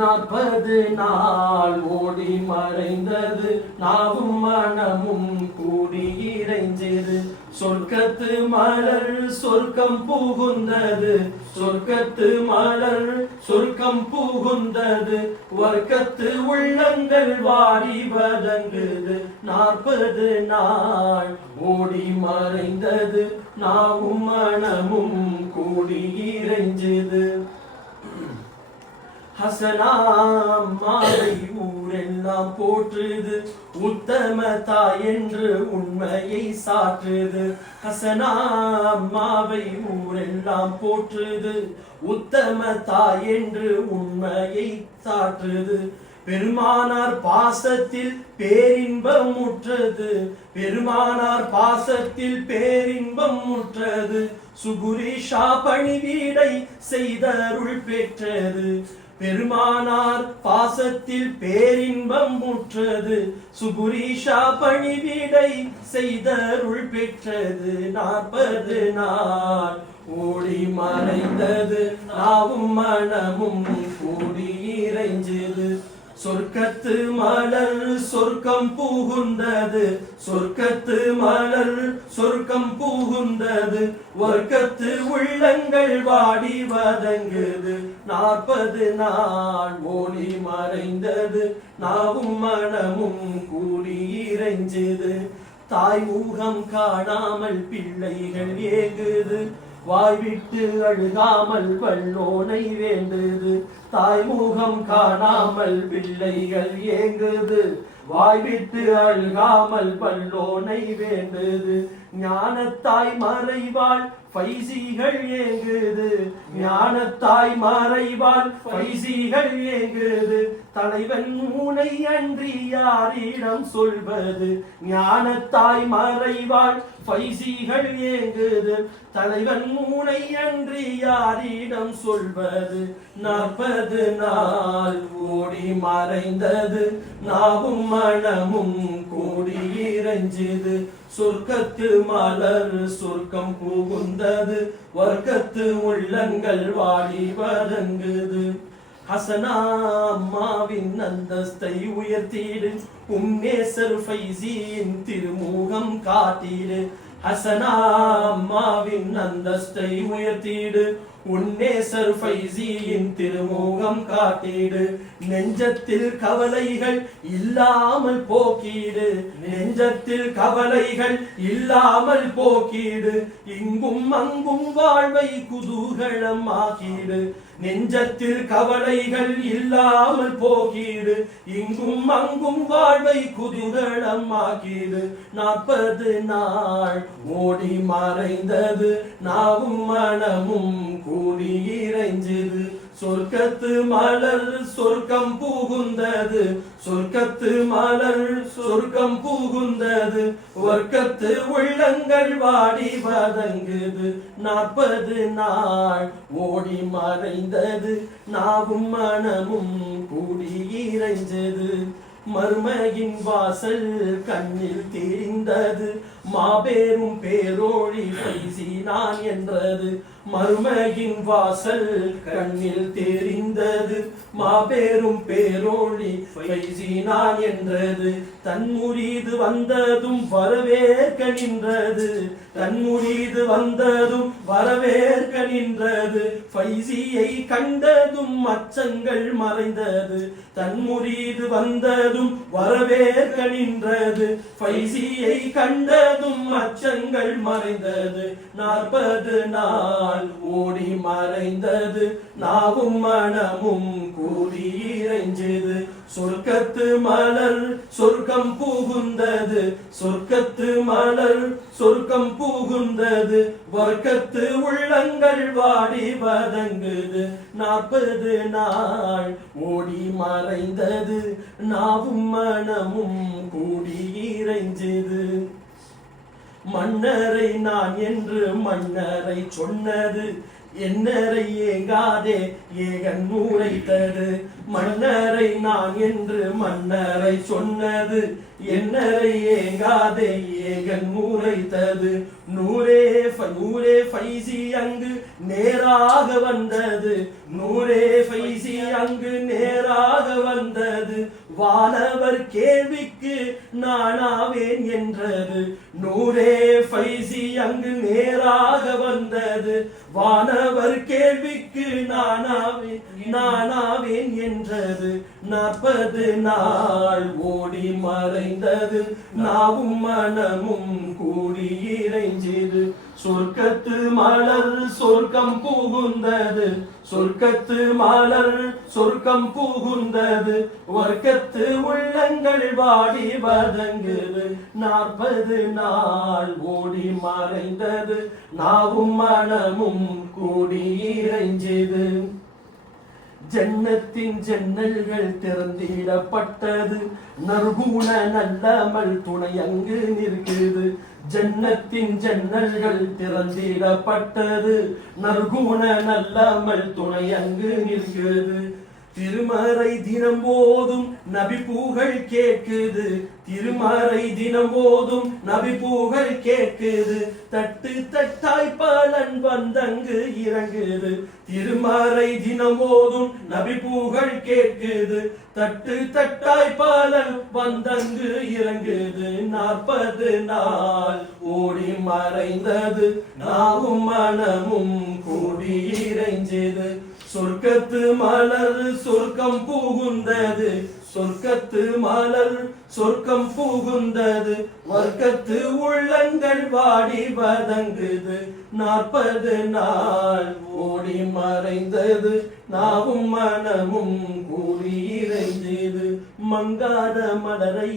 40 நாள் ஓடி மறைந்தது நாவும் மனமும் கூடி இறைஞ்சது. சொர்க்கத்து மலர் சொர்க்கம் புகுந்தது. சொர்க்கத்து மலர் சொர்க்கம் புகுந்தது. வர்க்கத்து உள்ளங்கள் வாடி வதங்குது. 40 நாள் ஓடி மறைந்தது நாவும் மனமும் கூடி இறைஞ்சது. ஹசனாம் மாலை ஊரெல்லாம் போற்றுது. உத்தம தாய் என்று உண்மையை சாற்றுது. ஹசனாம் மாவை ஊரெல்லாம் போற்றுது. உத்தம தாய் என்று உண்மையை சாற்றுது. பெருமானார் பாசத்தில் பேரின்பம் முற்றது. பெருமானார் பாசத்தில் பேரின்பம் முற்றது. சுகுரிஷா பணிவீடை செய்தருள் பெற்றது. பெருமானார் பாசத்தில் பேரின்பம் முற்றது சுபுரீஷா பணிவிடை செய்தருள் பெற்றது 40 நாள் ஓடி மறைந்தது நாவும் மனமும் கூடி இறைஞ்சது சொர்க்கத்து மலர் சொர்க்கம் புகுந்தது சொர்க்கத்து மலர் சொர்க்கம் புகுந்தது வர்க்கத்து உள்ளங்கள் வாடி வதங்குது 40 நாள் ஓடி மறைந்தது நாவும் மனமும் கூடி இறைஞ்சது தாய் முகம் காணாமல் பிள்ளைகள் ஏங்குது வாய்விட்டு அழுகாமல் வல்லோனை வேண்டுது தாய் முகம் காணாமல் பிள்ளைகள் ஏங்குது வாய்விட்டு அழுகாமல் வல்லோனை வேண்டுது ஞானத்தாய் மறைவாள் பைசிகள் ஏங்குது ஞானத்தாய் மறைவாள் பைசிகள் ஏங்குது தலைவன் உனை அன்றி யாரிடம் சொல்வது ஞானத்தாய் மறைவாள் பைசிகள் ஏங்குது தலைவன் உனை அன்றி யாரிடம் சொல்வது 40 நாள் ஓடி மறைந்தது நாவும் மனமும் கூடி இறைஞ்சது சொர்க்கத்து மலர் சொர்க்கம் புகுந்தது வர்க்கத்து உள்ளங்கள் வாடி வதங்குது ஹசனா அம்மாவின் அந்தஸ்தை உயர்த்தீடு உன்னேசர் ஃபைசியின் திருமுகம் காட்டீடு ஹசனா அம்மாவின் அந்தஸ்தை உயர்த்தீடு உன்னேசர் ஃபைசியின் திருமுகம் காட்டீடு நெஞ்சத்தில் கவலைகள் இல்லாமல் போக்கீடு நெஞ்சத்தில் கவலைகள் இல்லாமல் போக்கீடு இங்கும் அங்கும் வாழ்வை குதூகலம் ஆக்கீடு நெஞ்சத்தில் கவலைகள் இல்லாமல் போக்கீடு இங்கும் அங்கும் வாழ்வை குதூகலம் ஆக்கீடு 40 நாள் ஓடி மறைந்தது நாவும் மனமும் கூடி இறைஞ்சது சொர்க்கத்து மலர் சொர்க்கம் புகுந்தது சொர்க்கத்து மலர் சொர்க்கம் புகுந்தது வர்க்கத்து உள்ளங்கள் வாடி வதங்குது 40 நாள் ஓடி மறைந்தது நாவும் மனமும் கூடி இறைஞ்சது மர்மையின் வாசல் கண்ணில் தெரிந்தது மாபெரும் பேரோழி பைசி நான் என்றது மர்மையின் வாசல் கண்ணில் தெரிந்தது மாபெரும் பேரோழி பைசி நான் என்றது தன்முரீது வந்ததும் வரவேற்க நின்றது தன்முரீது வந்ததும் வரவேற்க நின்றது பைசியை கண்டதும் அச்சங்கள் மறைந்தது தன்முரீது வந்ததும் வரவேற்க நின்றது பைசியை கண்டதும் அச்சங்கள் மறைந்தது 40 நாள் ஓடி மறைந்தது நாவும் மனமும் கூடி இறைஞ்சது சொர்க்கத்து மலர் சொர்க்கம் புகுந்தது சொர்க்கத்து மலர் சொர்க்கம் புகுந்தது வர்க்கத்து உள்ளங்கள் வாடி வதங்குது 40 நாள் ஓடி மறைந்தது நாவும் மனமும் கூடி இறைஞ்சது மன்னரை நான் என்று மன்னரை சொன்னது என்னரை ஏங்காதே ஏகன் உரைத்தது மன்னரை நான் என்று மன்னரை சொன்னது என்னரை ஏங்காதே ஏகன் உரைத்தது நூரே ஃபைசி அங்கு நேராக வந்தது நூரே ஃபைசி அங்கு நேராக வந்தது வானவர் கேள்விக்கு நானாவேன் என்றது நூரே ஃபைசி அங்கு நேராக வந்தது வானவர் கேள்விக்கு நானாவேன் என்றது 40 நாள் ஓடி மறைந்தது நாவும் மனமும் கூடி இறைஞ்சது சொர்க்கத்து மலர் சொர்க்கம் புகுந்தது சொர்க்கத்து மலர் சொர்க்கம் புகுந்தது வர்க்கத்து உள்ளங்கள் வாடி வதங்குது 40 நாள் ஓடி மறைந்தது நாவும் மனமும் கூடி இறைஞ்சது ஜன்னத்தின் ஜன்னல்கள் திறந்திடப்பட்டது நற்குண நல்லமல் துணை அங்கு நிற்குது ஜன்னத்தின் ஜன்னல்கள் திறந்திடப்பட்டது நற்குண நல்லமல் துணை அங்கு நிற்குது திருமறை தினம் போதும் நபி புகழ் கேட்குது, திருமறை தினம் போதும் நபி புகழ் கேட்குது, தட்டு தட்டாய் பலன் வந்தங்கு இறங்குது. திருமறை தினம் போதும் நபி புகழ் கேட்குது, தட்டு தட்டாய் பலன் வந்தங்கு இறங்குது. 40 நாள் ஓடி மறைந்தது, நாவும் மனமும் கூடி இறைஞ்சது. சொர்க்கத்து மலர் சொர்க்கம் புகுந்தது, சொர்க்கத்து மலர் சொர்க்கம் புகுந்தது. வர்க்கத்து உள்ளங்கள் வாடி வதங்குது. 40 நாள் ஓடி மறைந்தது, நாவும் மனமும் கூடி இறைஞ்சது. மங்காத மலரை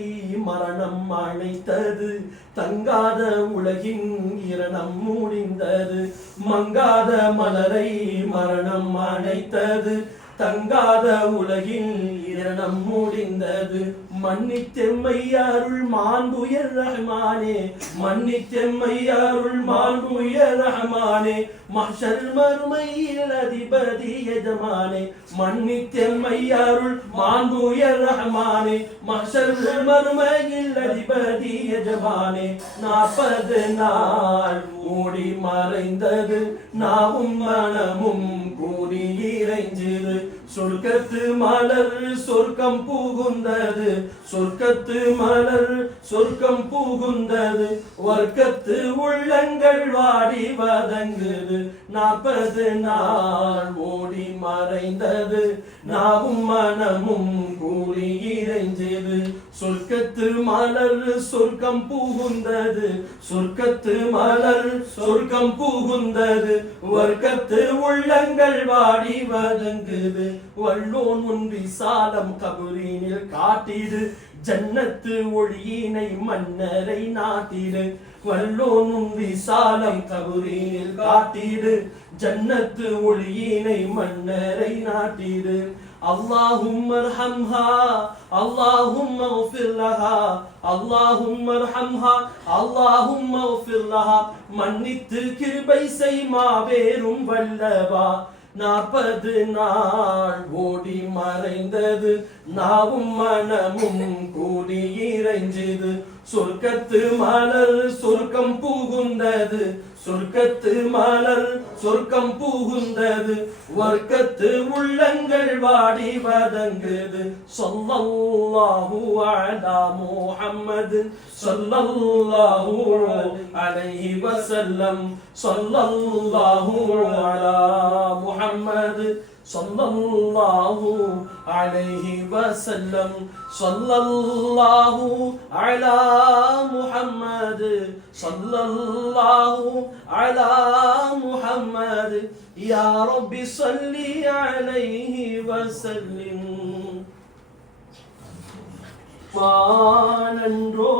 மரணம் அணைத்தது, தங்காத உலகின் இரணம் முடிந்தது. மங்காத மலரை மரணம் அணைத்தது, தங்காத உலகின் இரணம் முடிந்தது. மன்னித்தெம்மை அருள் மாண்புயர் ரஹ்மானே, மன்னித்தெம்மை அருள் மாண்புயர் ரஹ்மானே, மஹ்ஷர் மறுமையில் அதிபதி எஜமானே. மன்னித்தெம்மை அருள் மாண்புயர் ரஹ்மானே, மஹ்ஷர் மறுமையில் அதிபதி எஜமானே. 40 நாள் ஓடி மறைந்தது, நாவும் மனமும் கூடி இறைஞ்சது. சொர்க்கத்து மலர் சொர்க்கம் புகுந்தது, சொர்க்கத்து மலர் சொர்க்கம் புகுந்தது. வர்க்கத்து உள்ளங்கள் வாடி வதங்குது. 40 நாள் ஓடி மறைந்தது, நாவும் மனமும் கூடி இறைஞ்சது. சொர்க்கத்து மலர் சொர்க்கம் புகுந்தது, சொர்க்கத்து மலர் சொர்க்கம் புகுந்தது. வர்க்கத்து உள்ளங்கள் வாடி வதங்குது. வல்லோன் உன் விசாலம் கபரீனில் காட்டிடு, ஜன்னத்து ஒளியினை மன்னரை நாட்டிடு. வல்லோன் உன் விசாலம் கபரீனில் காட்டிடு, ஜன்னத்து ஒளியினை மன்னரை நாட்டிடு. اللهم ارحمها اللهم اغفر لها اللهم ارحمها اللهم اغفر لها. மன்னித்து கிருபை செய் மாபெரும் வல்லவா. 40 நாள் ஓடி மறைந்தது, நாவும் மனமும் கூடி இறைஞ்சது. சொர்க்கத்து மலர் சொர்க்கம் புகுந்தது, சொர்க்கத்து மலர் சொர்க்கம் புகுந்தது. வர்க்கத்து உள்ளங்கள் வாடி வதங்குது. ஸல்லல்லாஹு அலா முஹம்மது ஸல்லல்லாஹு அலைஹி வஸல்லம், ஸல்லல்லாஹு அலா முஹம்மது ஸல்லல்லாஹு அலைஹி வஸல்லம், ஸல்லல்லாஹு அலா முஹம்மது ஸல்லல்லாஹு அலா முஹம்மது. யா ரப்பி ஸல்லி அலைஹி வஸல்லிம். வானன்றோ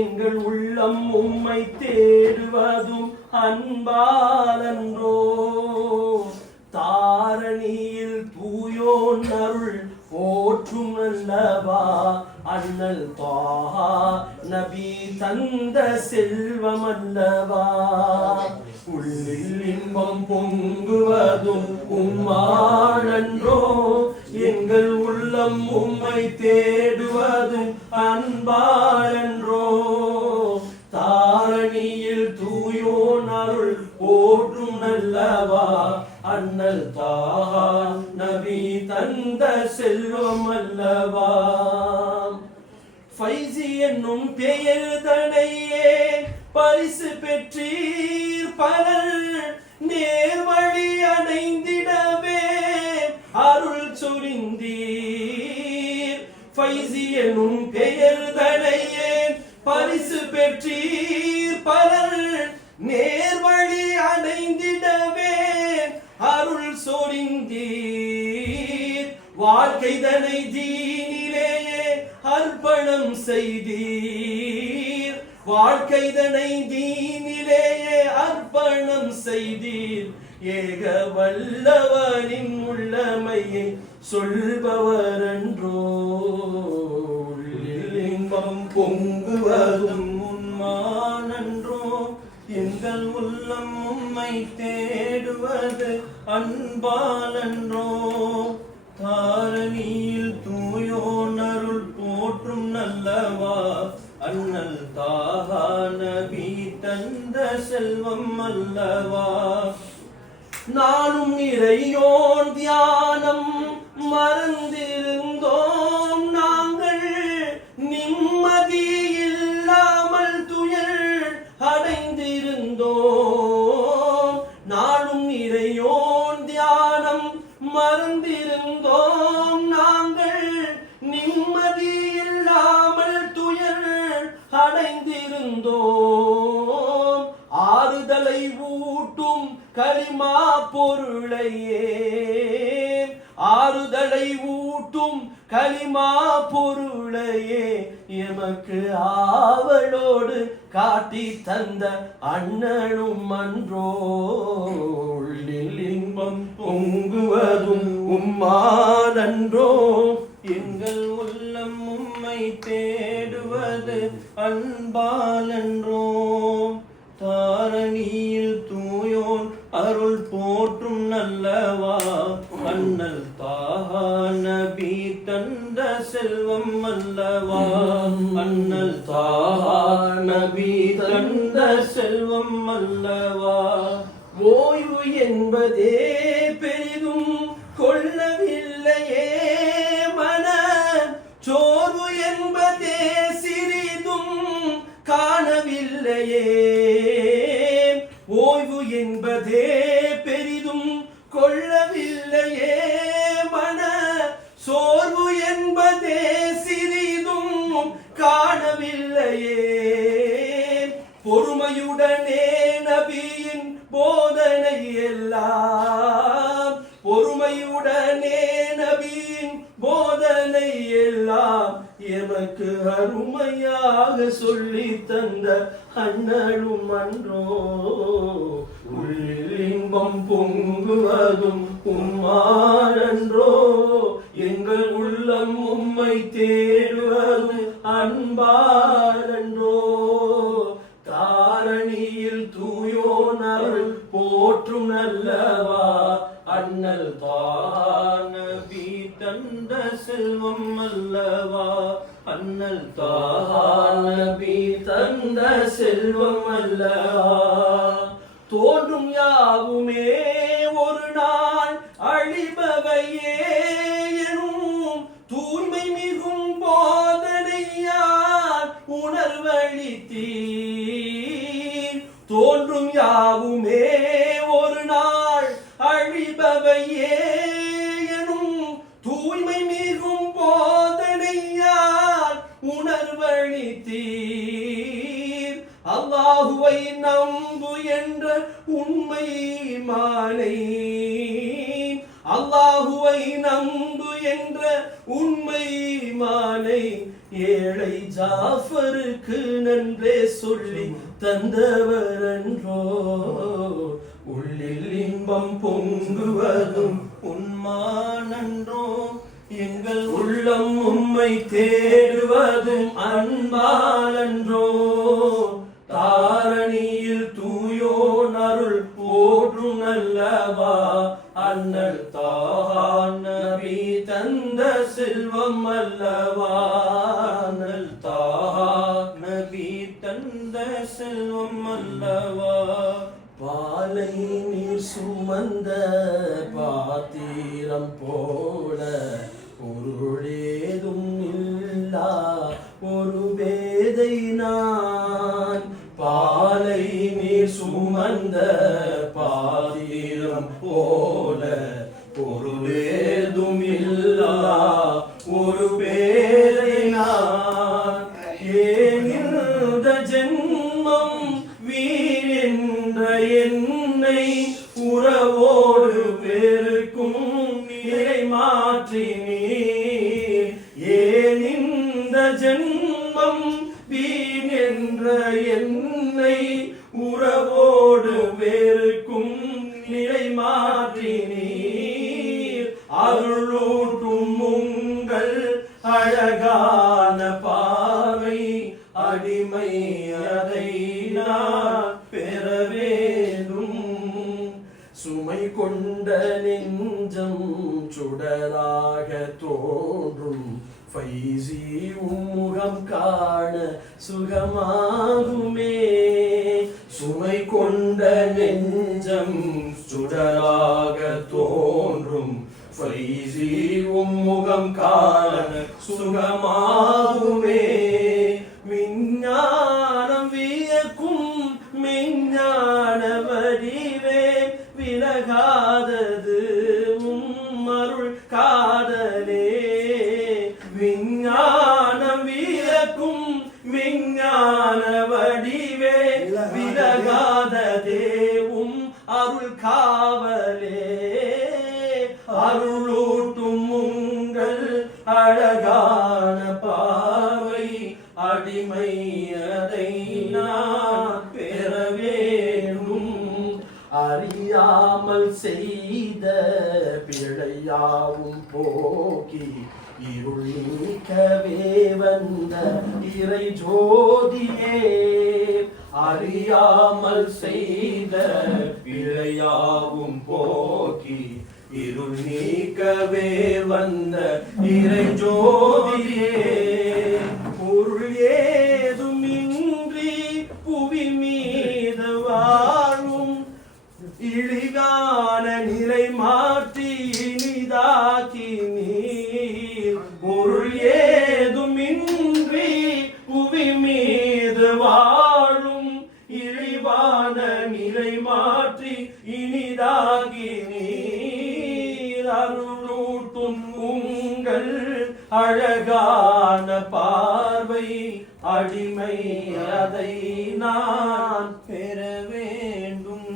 எங்கள் உள்ளம் உம்மை தேடுவதும் அன்பாலன்றோ. தாரணியில் தூயோன் அருள் போற்றும் அல்லவா. அண்ணல் தாஹா நபி தந்த செல்வம் அல்லவா. உள்ளில் இன்பம் பொங்குவதும் உம்மானன்றோ. எங்கள் உள்ளம் உம்மை தேடுவதும் அன்பாலன்றோ. தாரணியில் தூயோன் அருள் போற்றும் அல்லவா. அண்ணல் தாஹா நபி தந்த செல்வம் அல்லவா. ஃபைசி என்னும் பெயர்தனையே பரிசு பெற்றீர் பலர். நேர்வழி அடைந்திடவே அருள் சொரிந்தீர். ஃபைசி என்னும் பெயர்தனையே பரிசு பெற்றீர் பலர். நேர்வழி அடைந்திடவே அருள் சொரிந்தீர். வாழ்க்கைதனை தீனிலேயே அர்ப்பணம் செய்தீர். வாழ்க்கைதனை தீனிலேயே அர்ப்பணம் செய்தீர். ஏக வல்லவனின் உள்ளமையை சொல்பவரன்றோ. இன்பம் பொங்குவதும் உன்மானன்றோ. எங்கள் உள்ளம் உம்மை தேடுவது அன்பாலன்றோ. தாஹா நபி தந்த செல்வம் அல்லவா. நானும் இறையோன் தியானம் மறந்திருந்தோம் நாங்கள், நிம்மதி இல்லாமல் துயர் அடைந்திருந்தோம். நானும் இறையோன் தியானம் மறந்திருந்தோம் நாங்கள், நிம்மதி இல்லாமல் துயர் அடைந்திருந்தோம். ஆறுதலை ஊட்டும் கலிமா பொருளையே, ஆறுதலை ஊட்டும் கலிமா பொருளையே எமக்கு ஆவலோடு காட்டி தந்த அண்ணனும் அன்றோ. உள்ளில் இன்பம் பொங்குவதும் உம்மானன்றோ, எங்கள் உள்ளம் உம்மை தேடுவது அன்பாலன்றோ. தாரணியில் தூயோன் அருள் போற்றும் நல்லவா, அண்ணல் தாஹா நபி தந்த செல்வம் அல்லவா. அண்ணல் தாஹா நபி தந்த செல்வம் அல்லவா. ஓய்வு என்பதே பெரிதும் கொள்ளவில்லையே மன, சோர்வு என்பதே சிறிதும் காணவில்லையே. ஓய்வு என்பதே பெரிதும் கொள்ளவில்லையே மன, சோர்வு என்பதே சிறிதும் காணவில்லையே. பொறுமையுடனே நபியின் போதனை எல்லாம், பொறுமையுடனே நபியின் போதனை எல்லாம் எமக்கு அருமையாக சொல்லி தந்த அண்ணனும் அன்றோ. உள்ளில் இன்பம் பொங்குவதும் உம்மானன்றோ, எங்கள் உள்ளம் உம்மை தேடுவதும் அன்பானன்றோ. தாரணியில் தூயோனருள் போற்றும் நல்லவா, அண்ணல் தாஹா நபி தந்த செல்வம் அல்லவா. அண்ணல் தாஹா நபி தந்த செல்வம் அல்லவா. தோன்றும் யாவுமே ஒரு நாள் அழிபவையே எனும் தூய்மை மிகும் போதனையால் உணர்வளித்தீர். தோன்றும் யாவுமே ஒரு நாள் அழிபவையே எனும் தூய்மை மிகும் போதனையால் உணர்வளித்தீர். அல்லாஹுவை நம்பு என்ற உண்மை மானை, அல்லாஹுவை நம்பு என்ற உண்மை மானை ஏழை ஜாஃபருக்கு நன்றே சொல்லி தந்தவர் என்றோ. உள்ளில் இன்பம் பொங்குவதும் உன்மானன்றோ, எங்கள் உள்ளம் உம்மை தேடுவதும் அன்பாலன்றோ. தாரணியில் தூயோன் அருள் போற்றும் நல்லவா, அண்ணல் தாஹா நபி தந்த செல்வம் அல்லவா. அண்ணல் தாஹா நபி தந்த செல்வம் அல்லவா. பாலை நீர் சுமந்த பாத்திரம் போல பொருளேதும் இல்லா ஒரு பேதை நான். பாலை நீர் சுமந்த பாத்திரம் போல பொருளேதும் இல்லா ஒரு பேதை நான். ஏன் இந்த ஜென்மம் வீரென்ற என்னை உறவோடு பெருக்கும் நிலை மாற்றினீர். ஏன் இந்த ஜென்மம் வீண் என்ற என்னை உறவோடு பெருக்கும் நிலை மாற்றினீர். அருளூட்டும் உங்கள் அழகான பார்வை அடிமை அதை நான் பெற வேண்டும். சுமை கொண்ட நெஞ்சம் சுடராக தோன்றும் ஃபைசி உம்முகம் காண சுகமாகுமே. சுமை கொண்ட நெஞ்சம் சுடராக தோன்றும். ஃபைசி உம்முகம் காண சுகமாகுமே. விஞ்ஞானம் வியக்கும் மெஞ்ஞான வடிவே விலகாதது உம்மருள் காதலே. விஞ்ஞானம் வியக்கும் விஞ்ஞான வடிவே விலகாததே அருள் காவலே. அருளூட்டும் உங்கள் அழகான பார்வை அடிமை அதை நான் பெற வேண்டும். அறியாமல் செய்த பிழையாவும் போக்கி இருள் நீக்கவே வந்த இறை ஜோதியே. அறியாமல் செய்த பிழையாவும் போக்கி இருள் நீக்கவே வந்த இறை ஜோதியே. பொருள் ஏதுமின்றி புவி மீது வாழும் இழிவான நிலை மாற்றி இனிதாக்கி நீர். பொருள் ஏதுமின்றி புவி மீது வாழும் இழிவான நிலை மாற்றி இனிதாகி நீர். அருளூட்டும் உங்கள் அழகான பார்வை அடிமை அதை நான் பெற வேண்டும்.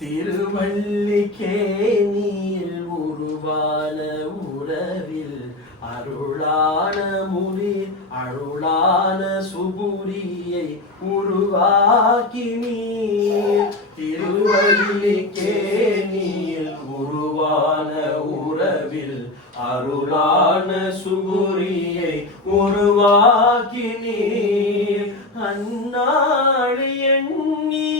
திருவல்லிக்கேணியில் உருவான உறவில் அருளான முனீர் அருளான சுபுரியை உருவாக்கி நீர். திருவல்லிக்கேணியில் உருவான உறவில் அருளான சுபுரியை உருவாக்கி நீர். அந்நாள் எண்ணி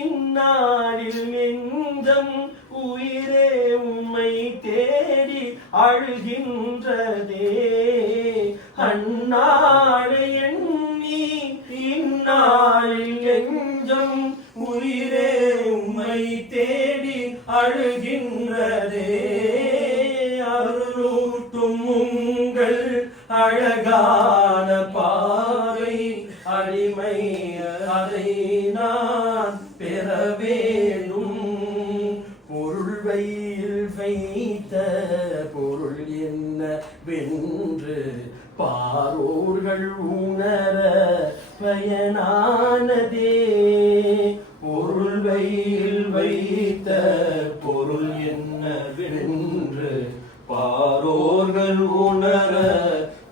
இந்நாளில் நெஞ்சம் உயிரே உம்மை தேடி அழுகின்றதே. அந்நாள் எண்ணி இந்நாளில் நெஞ்சம் உயிரே உம்மை தேடி அழுகின்றதே. அருளூட்டும் உங்கள் அழகான பார்வை அடிமை அதை நான் பெற வேண்டும். பொருள் வயில் வைத்த பொருள் என்ன வென்று பாரோர்கள் உணர பயனானதே. பொருள் வயில் வைத்த பொருள் என்ன வென்று பாரோர்கள் உணர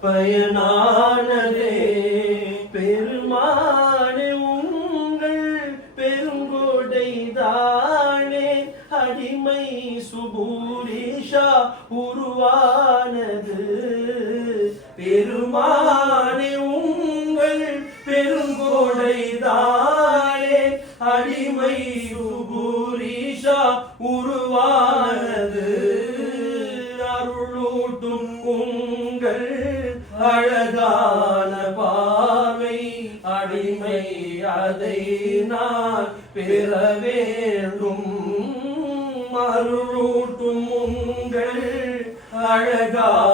பயனானதே. பெருமானே உங்கள் பெருங்கொடைதானே அடிமை சுபூரிஷா உருவானது. பெருமானே உங்கள் பெருங்கொடைதானே அடிமை சுபூரிஷா உருவானது. அருளூட்டும் உங்கள் அழகான பார்வை அடிமை அதை நான் பெற வேண்டும். அருளூட்டும் உங்கள் அழகான